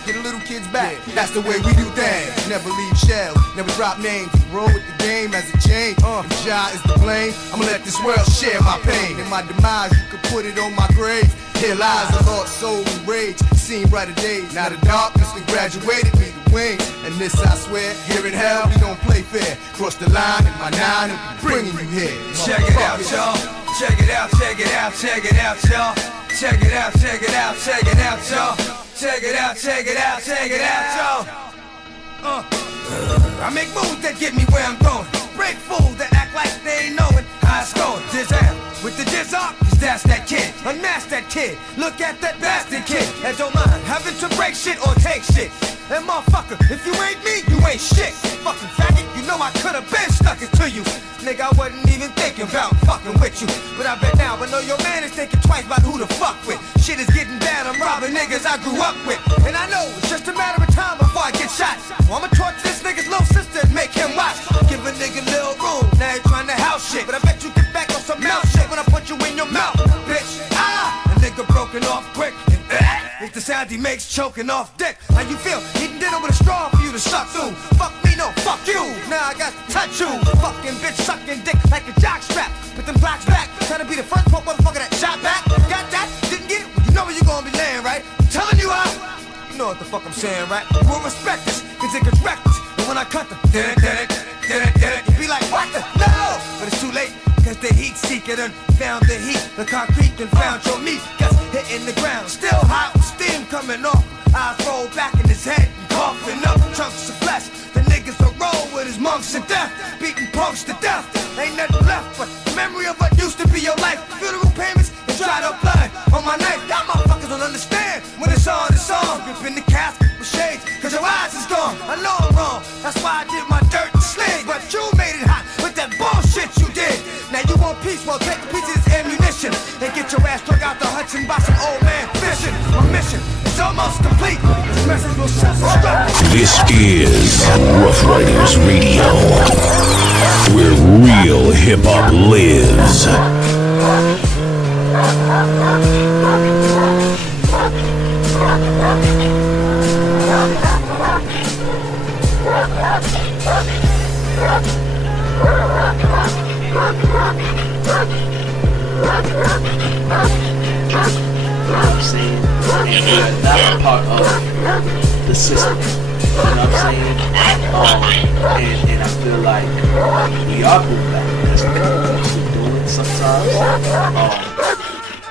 get the little kids back. That's the way we do things. Never leave shells, never drop names. Roll with the game as it changed. If Ja is to blame, I'ma let this world share my pain. In my demise, you could put it on my grave. Here lies a lost soul and rage, seen brighter days. Now the darkness that graduated me to wings. And this I swear, here in hell we don't play fair. Cross the line in my 9 and be bringing you here. Check it out, y'all. Check it out, check it out, check it out, y'all. Check it out, check it out, check it out, y'all. Check it out, check it out, check it out, y'all. I make moves that get me where I'm going. Break fools that act like they ain't knowing how it's going. Dizzam with the jizz up, cause that's that kid. Unmask that kid, look at that bastard kid. And don't mind having to break shit or take shit. And motherfucker, if you ain't me, you ain't shit. Fucking faggot, you know I could've been stuck it to you. Nigga, I wasn't even thinking about fucking with you. But I bet now I know your man is thinking twice about who to fuck with. Shit is getting bad, I'm robbing niggas I grew up with. And I know it's just a matter of time before I get shot. So I'ma torch this nigga's little sister and make him watch. Give a nigga little room, now you trying to house shit. But I bet you get back on some mouth shit when I put you in your mouth, bitch. A nigga broken off quick. It's the sound he makes choking off dick. How you feel? Eating dinner with a straw for you to suck through. Fuck me know, fuck you. Now I got to touch you. Fucking bitch sucking dick like a jock strap. Put them blocks back. Trying to be the first punk motherfucker that shot back. Got that? Didn't get it? Well, you know where you gonna be laying, right? I'm telling you out. You know what the fuck I'm saying, right? We'll respect this, cause it gets reckless. And when I cut them, you be like, what the? No! But it's too late, cause the heat seeker done found the heat. The concrete done found your meat. Guts hitting the ground, still hot with steam coming off. Eyes roll back in his head, coughing up chunks of flesh. The niggas will roll with his monks to death, beating punks to death. Ain't nothing left but the memory of what used to be your life. Funeral payments and dried up blood on my knife. Y'all motherfuckers don't understand. When it's on, it's on. Grip in the casket with shades, cause your eyes is gone. I know I'm wrong, that's why I did my dirt and sling. But you made it hot with that bullshit you did. Now you want peace, well take a piece of this ammunition and get your ass drug out the Hudson by some old man fishing. My mission is almost complete. This message will self-destruct. This is Rough Riders Radio, where real hip-hop lives. I'm saying? And not a part of the system. You know what I'm saying? And I feel like we are moving back. That's what we're doing sometimes.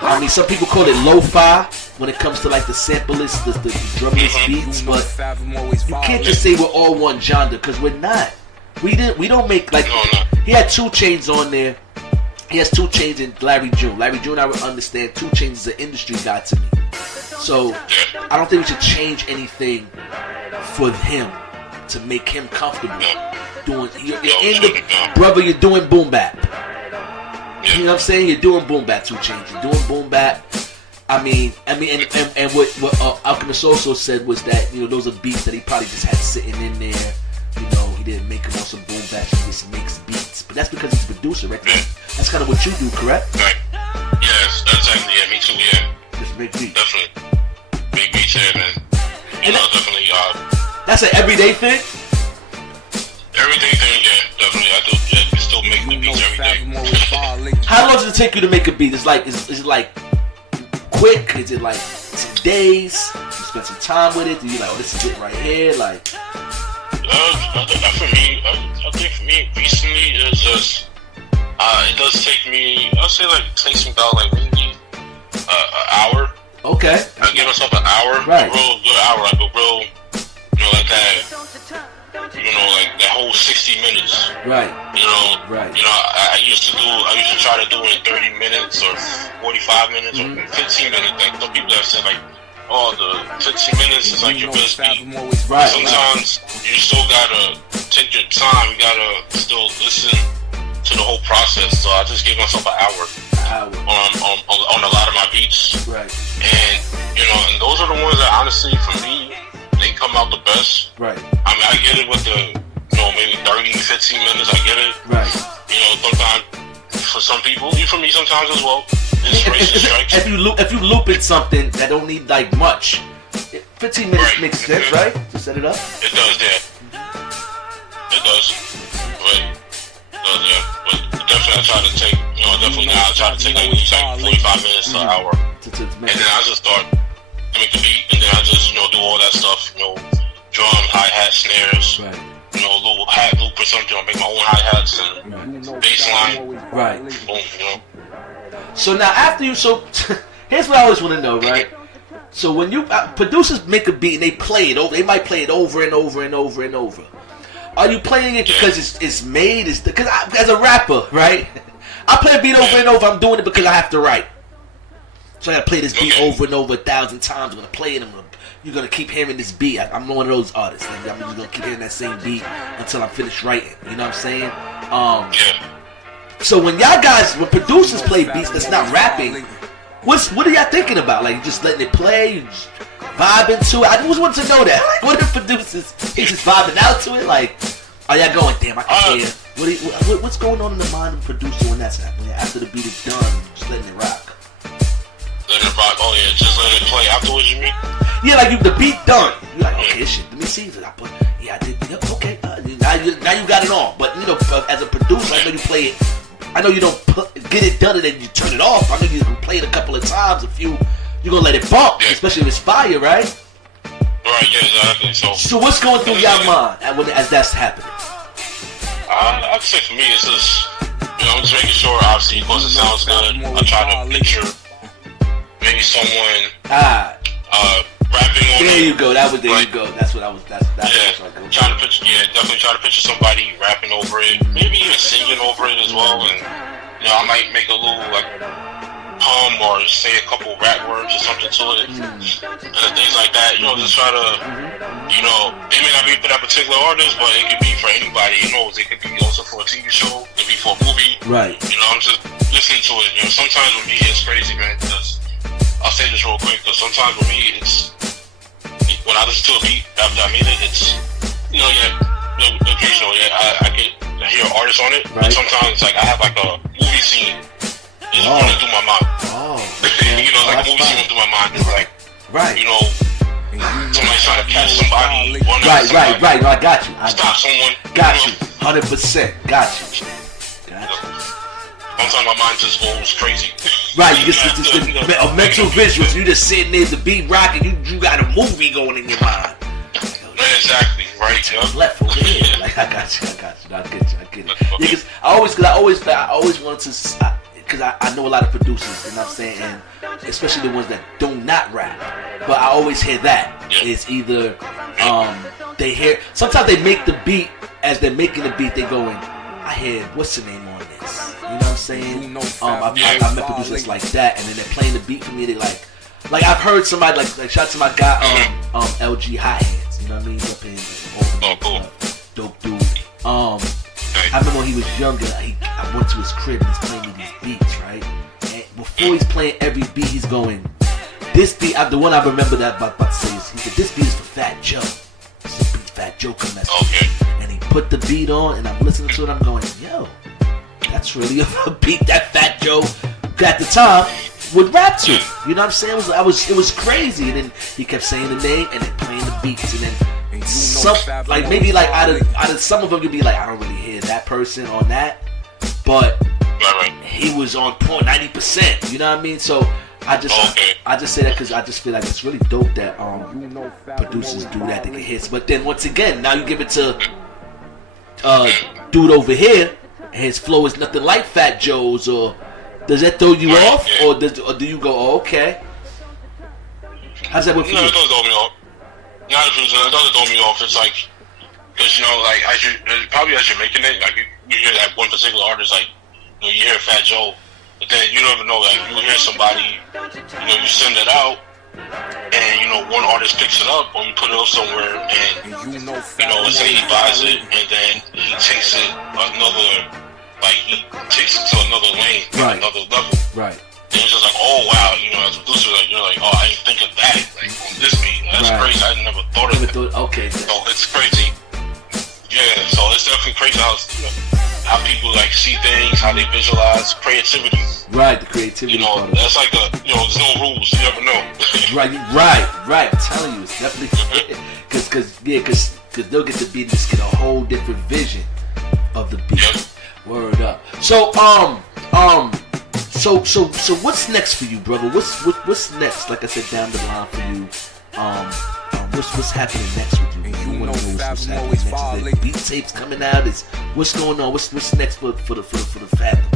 I mean, some people call it lo-fi when it comes to like the sampleless, the drumless beats, but you can't just say we're all one genre, because we're not. We don't make like, he had 2 Chainz on there. He has 2 Chainz and Larry June. Larry June, I would understand. 2 Chainz is an industry guy to me. So I don't think we should change anything for him to make him comfortable doing. You're in the brother. You're doing boom bap. You know what I'm saying? You're doing boom bap. 2 Chainz. You're doing boom bap. I mean, and what Alchemist also said was that, you know, those are beats that he probably just had sitting in there. You know, he didn't make them on some boom bap. He just makes beats, but that's because he's a producer, right? That's kind of what you do, correct? Right. Yes, that's exactly. Yeah, me too. Yeah. Just make beats. Definitely. Big beats, yeah, man. You know, definitely. That's an everyday thing. Everyday thing, yeah, definitely. I do. Yeah, I still make the beats every day. How long does it take you to make a beat? Is it like quick? Is it like some days? You spend some time with it? Do you like, oh, this is it right here? Like, for me, I think for me recently it's just it does take me. I'll say like it takes me about like maybe an hour. Okay. I give myself an hour, right? A real good hour, like a real, you know, like that. You know, like that whole 60 minutes. Right. You know. Right. You know, I used to try to do it in 30 minutes or 45 minutes or 15 minutes. Like some people have said, like, oh, the 15 minutes is like your best beat. Right. Sometimes you still gotta take your time. You gotta still listen to the whole process. So I just give myself an hour on a lot of my beats. Right. And you know, and those are the ones that honestly, for me, they come out the best. Right. I mean, I get it with the, you know, maybe 30, 15 minutes. I get it. Right. You know, sometimes for some people, even for me, sometimes as well. If you looping something that don't need like much, 15 minutes makes sense, right? To set it up. It does, yeah. It does. Right. It does, yeah. But definitely, I try to take, you know, I try to take like 45 minutes to an hour, and then I just start to make the beat, and then I just, you know, do all that stuff, you know, drum, hi-hat, snares, right. You know, a little hat loop or something. I'll make my own hi-hats and bass line. Right. Boom, you know. So now after you, so here's what I always want to know, right? So when you producers make a beat and they play it over, they might play it over and over and over and over. Are you playing it because it's made? Because as a rapper, right? I play a beat over and over. I'm doing it because I have to write. So I gotta play this beat over and over 1,000 times. I'm gonna play it. You're gonna keep hearing this beat. I'm one of those artists. Like, I'm just gonna keep hearing that same beat until I'm finished writing. You know what I'm saying? So when when producers play beats that's not rapping, what are y'all thinking about? Like, you just letting it play, you just vibing to it? I just wanted to know that. Like, what are producers? They just vibing out to it? Like, are y'all going, damn, I can hear? What's going on in the mind of the producer when that's happening? After the beat is done, just letting it rock. Letting it rock? Oh yeah, just letting it play afterwards, you mean? Yeah, like the beat done. You're like, okay, shit, let me see. I did. Yep, okay. now you got it on. But you know, as a producer, I know you play it. I know you don't get it done and then you turn it off. I know you can play it a couple of times. You're gonna let it bump, especially if it's fire, right? Right, yeah, exactly. So what's going through your mind as that's happening? I'd say for me, it's just, I'm just making sure, obviously, because it sounds good. I try to picture maybe someone rapping on it. There you go. There you go. That's what I was. That's trying to picture. Yeah, definitely try to picture somebody rapping over it, maybe even singing over it as well. And I might make a little poem or say a couple rap words or something to it, and things like that. Just try to, it may not be for that particular artist, but it could be for anybody. It could be also for a TV show, it could be for a movie. Right. I'm just listening to it. Sometimes with me it's crazy, man. Because I'll say this real quick. Because sometimes with me it's when I listen to a beat after I made it, it's occasionally I can hear an artist on it, but sometimes like I have like a movie scene is running through my mind. Like a movie scene running through my mind. It's like, somebody's trying to catch somebody. Right. No, I got you. Stop someone. Got you. 100%. Got you. Sometimes my mind just goes crazy. Right, you just a mental visuals. You just sitting there, the beat rocking. You got a movie going in your mind. Exactly, right. Left over here. Like I got you. I get it. Because I always wanted to. Because I know a lot of producers, you know what I'm saying, and especially the ones that do not rap. But I always hear that. It's either they hear. Sometimes they make the beat as they're making the beat. They going, I hear what's the name on this. You know what I'm saying? I've met producers like that, and then they're playing the beat for me. They like I've heard somebody like shout out to my guy LG Hot Hands. You know what I mean? Up in cool. Dope dude. I remember when he was younger, I went to his crib and he's playing me these beats, right? And before he's playing every beat, he's going, this beat, the one I remember that about to say is, he said, this beat is for Fat Joe. This is beat Fat Joe come and he put the beat on and I'm listening to it, I'm going, yo, that's really a beat that Fat Joe at the time would rap to. You know what I'm saying? It was crazy. And then he kept saying the name and then playing the beats and then maybe out of some of them you'd be like, I don't really hear that person on that, but he was on point 90%. You know what I mean? So I just say that because I just feel like it's really dope that producers do that to get hits. But then once again, now you give it to dude over here, and his flow is nothing like Fat Joe's. Or does that throw you off, or do you go, oh, okay? How's that work for you? It doesn't throw me off. It doesn't throw me off. It's like, because like as you're making it, like you hear that one particular artist, like you hear Fat Joe, but then you don't even know, like you hear somebody, you send it out, and one artist picks it up or you put it up somewhere, and let's say he buys it and then he takes it to another lane, another level, right? And it's just like, oh wow, as a producer, like you're like, oh, I didn't think of that, like on this beat. That's crazy. I never thought of it. Okay. So it's crazy. Yeah. So it's definitely crazy how people like see things, how they visualize creativity. Right. The creativity. That's like there's no rules. You never know. Right. I'm telling you, it's definitely because they'll get the beat and just get a whole different vision of the beat. Yep. Word up. So So what's next for you, brother? What's next? Like I said, down the line for you. What's happening next with you? You want to know what's happening next? Is there beat tapes coming out? What's going on? What's next for the Fathom?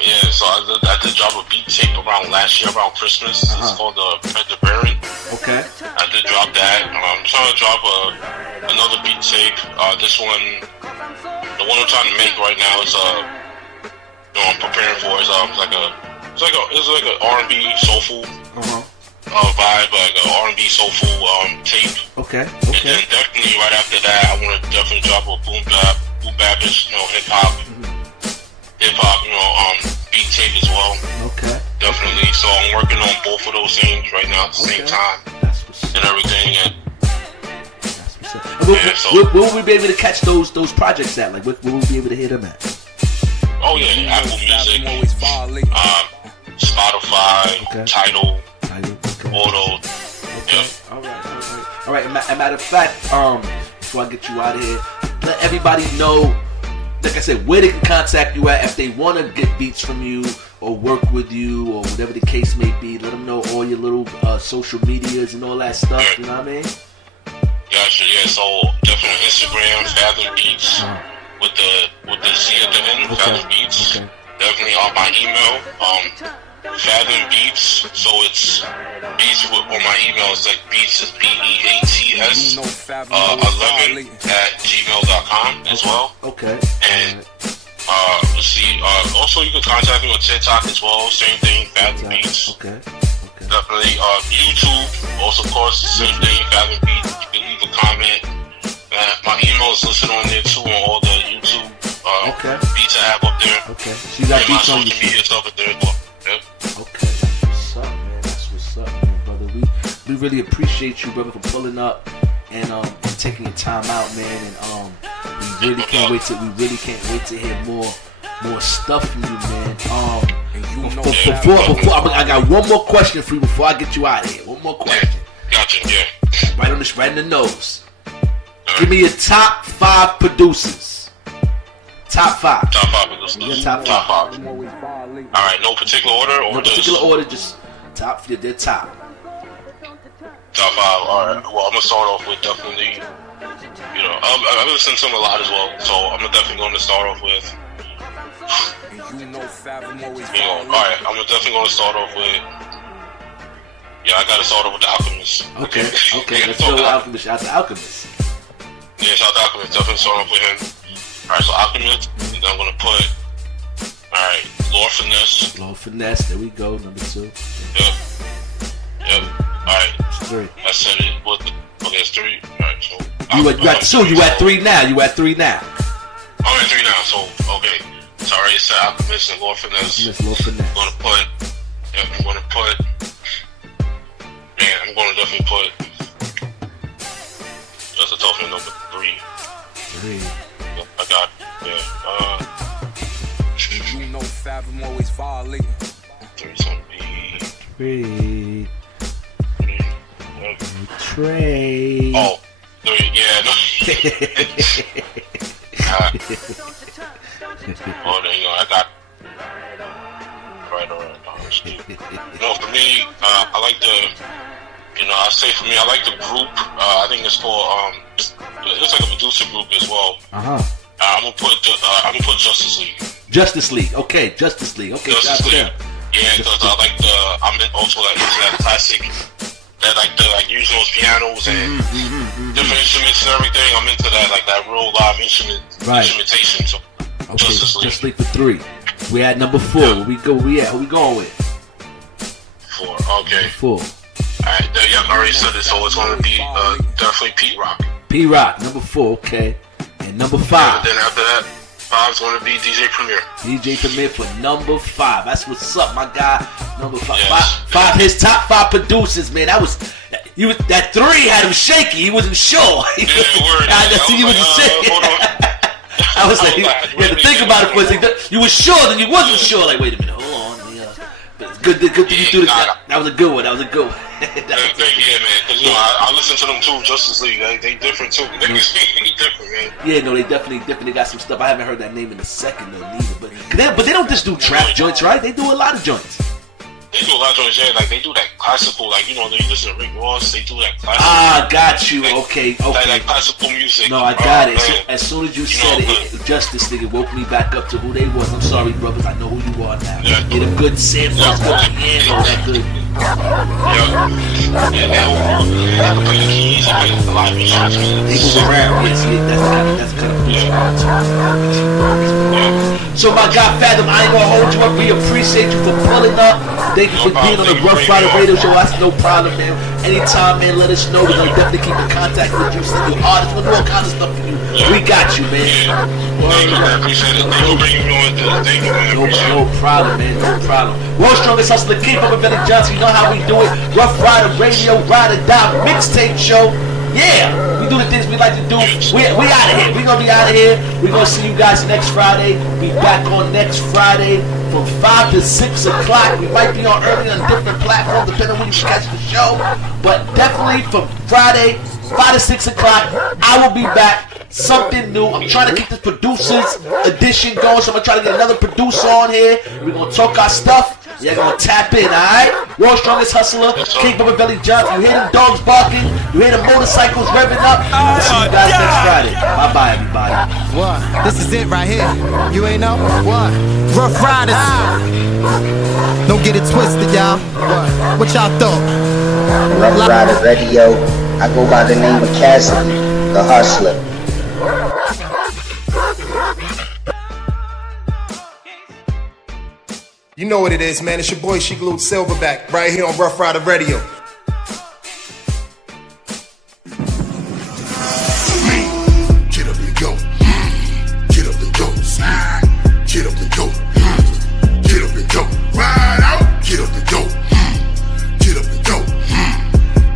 Yeah, so I did drop a beat tape last year around Christmas. It's called the Baron. Okay. I did drop that. I'm trying to drop another beat tape. This one, the one I'm trying to make right now is I'm preparing for is it's like a R&B soulful vibe, like a R&B soulful tape. Okay. And then definitely right after that, I want to definitely drop a boom bap-ish, hip hop, beat tape as well. Okay. Definitely. So I'm working on both of those things right now at the same time and everything. Where will we be able to catch those projects at? Like, where will we be able to hear them at? Oh yeah, Apple Music, Spotify, Tidal, all those. Okay. Yeah. All right. Matter of fact, before I get you out of here, let everybody know, like I said, where they can contact you at if they want to get beats from you or work with you or whatever the case may be. Let them know all your little social medias and all that stuff. You know what I mean? Gotcha. Yeah. So definitely Instagram, Fathom Beats, with the Z at the end. Fathom Beats. Okay. Definitely on my email. Fathom Beats. So it's Beats on my email. It's like Beats is BEATS 11@gmail.com as well. Okay. And let's see. Also, you can contact me on TikTok as well. Same thing, Fathom Beats. Okay. Definitely. YouTube. Also, of course, same thing, Fathom Beats. You can leave a comment. My email is listed on there too on all the YouTube beats I have up there. Okay. So you got beats on your media stuff up there as well. Yep. Okay. That's what's up, man. That's what's up, man, brother. We really appreciate you, brother, for pulling up and taking your time out, man. And we really can't wait to hear more stuff from you, man. Before I got one more question for you before I get you out of here. One more question. Gotcha. Yeah. Right in the nose. Give me your top 5 producers. Top 5. Top 5 producers. Your top 5. All right. No particular order, or no particular order. Just top. They're top. Top 5. All right. Well, I'm gonna start off with definitely. You know, I listen to them a lot as well, so I'm definitely going to start off with. Alright, I'm definitely going to start off with. Yeah, I got to start off with the Alchemist. Okay. Let's go with Alchemist. Shout out to Alchemist. Yeah, shout out to Alchemist. Definitely start off with him. Alright, so Alchemist, and then I'm going to put. Alright, Lord Finesse. Lord Finesse, there we go, number 2. Yep. Alright. 3. I said it. Okay, it's 3. Alright, so. You at 2, you at 3 now. I'm at 3 now, so, okay. Sorry, it's Alchemist and Lord Finesse. Lord Finesse. I'm going to put. Man, I'm going to definitely put. Just a tough one, number 3. 3. I got, You know Fathom always violating. 3's going to be. 3. Trey. Oh, 3, yeah, no. Oh, there you go. I got. Right. You know, for me, I like the. You know, I say for me, I like the group. I think it's called. It's like a producer group as well. I'm gonna put Justice League. Justice League. Okay, Justice League. Okay, Justice League. Yeah, because I like I'm also like into that classic. That like using those pianos and different instruments and everything. I'm into that, like that real live instrumentation. So okay, Justice League for 3. We at number 4. Where we go? Who we going with? 4. Okay. 4. Alright, I already said it, so it's going to be definitely Pete Rock. Pete Rock, number 4. Okay. And number 5. And then after that, 5's going to be DJ Premier. DJ Premier for number 5. That's what's up, my guy. Number 5. Yes. 5. His top 5 producers, man. That 3 had him shaky. He wasn't sure. He wasn't I was like, you had to think about it for a second. You were sure, then you wasn't sure. Like, wait a minute, hold on. Good thing you threw this. That was a good one. Yeah, man. Because I listen to them too. Justice League, they different too. They different, man. Yeah, no, they definitely got some stuff. I haven't heard that name in a second though, neither. But they don't just do trap joints, right? They do a lot of joints. They do a lot of joints, yeah. Like they do that classical, like they listen to Rick Ross. They do that classical. Got you. Okay. Like classical music. No, I got it. So, as soon as you said it, Justice League, it woke me back up to who they was. I'm sorry, brothers. I know who you are now. Get a good samples, good piano, that good. Yeah, they can play the keys, they play the live instruments. They move around. Yes, that's kind of So my God, Fathom, I ain't gonna hold you up. We appreciate you for pulling up. Thank you for being on the Rough Rider Radio Show. That's no problem, man. Anytime, man, let us know. We're gonna definitely keep in contact with you. Send you artists, we'll do all kinds of stuff for you. We got you, man. Thank you, man. Appreciate it. Thank you for bringing me on. Thank you, man. No problem, man. No problem. World's Strongest Hustler, keep up with Benny Johnson. You know how we do it. Rough Rider Radio, Ride or Die Mixtape Show. Yeah, we do the things we like to do. We out of here. We gonna be out of here. We gonna see you guys next Friday. Be back on next Friday from 5 to 6 o'clock. We might be on early on different platforms depending on when you catch the show. But definitely from Friday, 5 to 6 o'clock, I will be back. something new. I'm trying to keep this producers edition going, so I'm gonna try to get another producer on here. We're gonna talk our stuff. You're gonna tap in, alright? World's Strongest Hustler, King Bubba Belly Johnson. You hear them dogs barking? You hear the motorcycles revving up? I'll see you guys next Friday. Bye bye, everybody. What? This is it right here. You ain't know? What? Rough Riders. Don't get it twisted, y'all. What y'all thought? Rough Rider Radio. I go by the name of Cassidy, the Hustler. You know what it is, man. It's your boy She Glued Silverback right here on Rough Rider Radio. Get up and go. Get up and go. Get up and go. Get up and go. Ride out. Get up and go. Get up and go.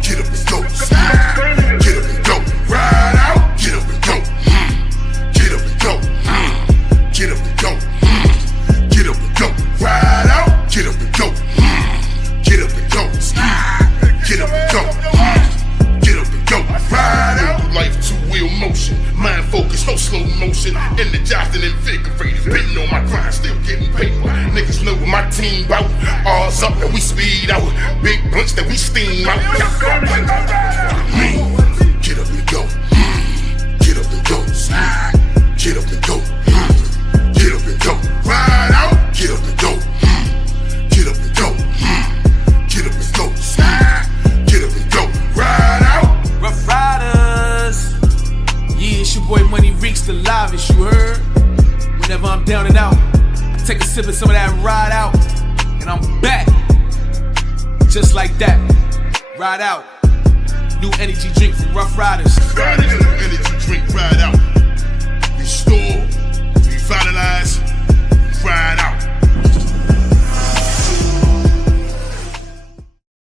Get up and go. Get up and go. Ride out. Get up and go. Get up and go. Get up and go. Get up and go. Ride out. Get up and go. Get up and go. Get up and go. Get up and go. Ride out. Life two-wheel motion. Mind focused, no slow motion. Energized and invigorated. Bitten on my grind, still getting paper. Niggas know what my team bout. Ours up and we speed out. Big blunts that we steam out. Get up and go. Get up and go. Get up and go. Get up and go. Ride out. Get up and go. Get up and go. Get up and go. Get up and go. Ride out. Rough Riders. Yeah, it's your boy Money Reeks, the livest, you heard? Whenever I'm down and out, I take a sip of some of that ride out, and I'm back. Just like that. Ride out. New energy drink from Rough Riders. New energy drink, ride out. Restore, revitalize,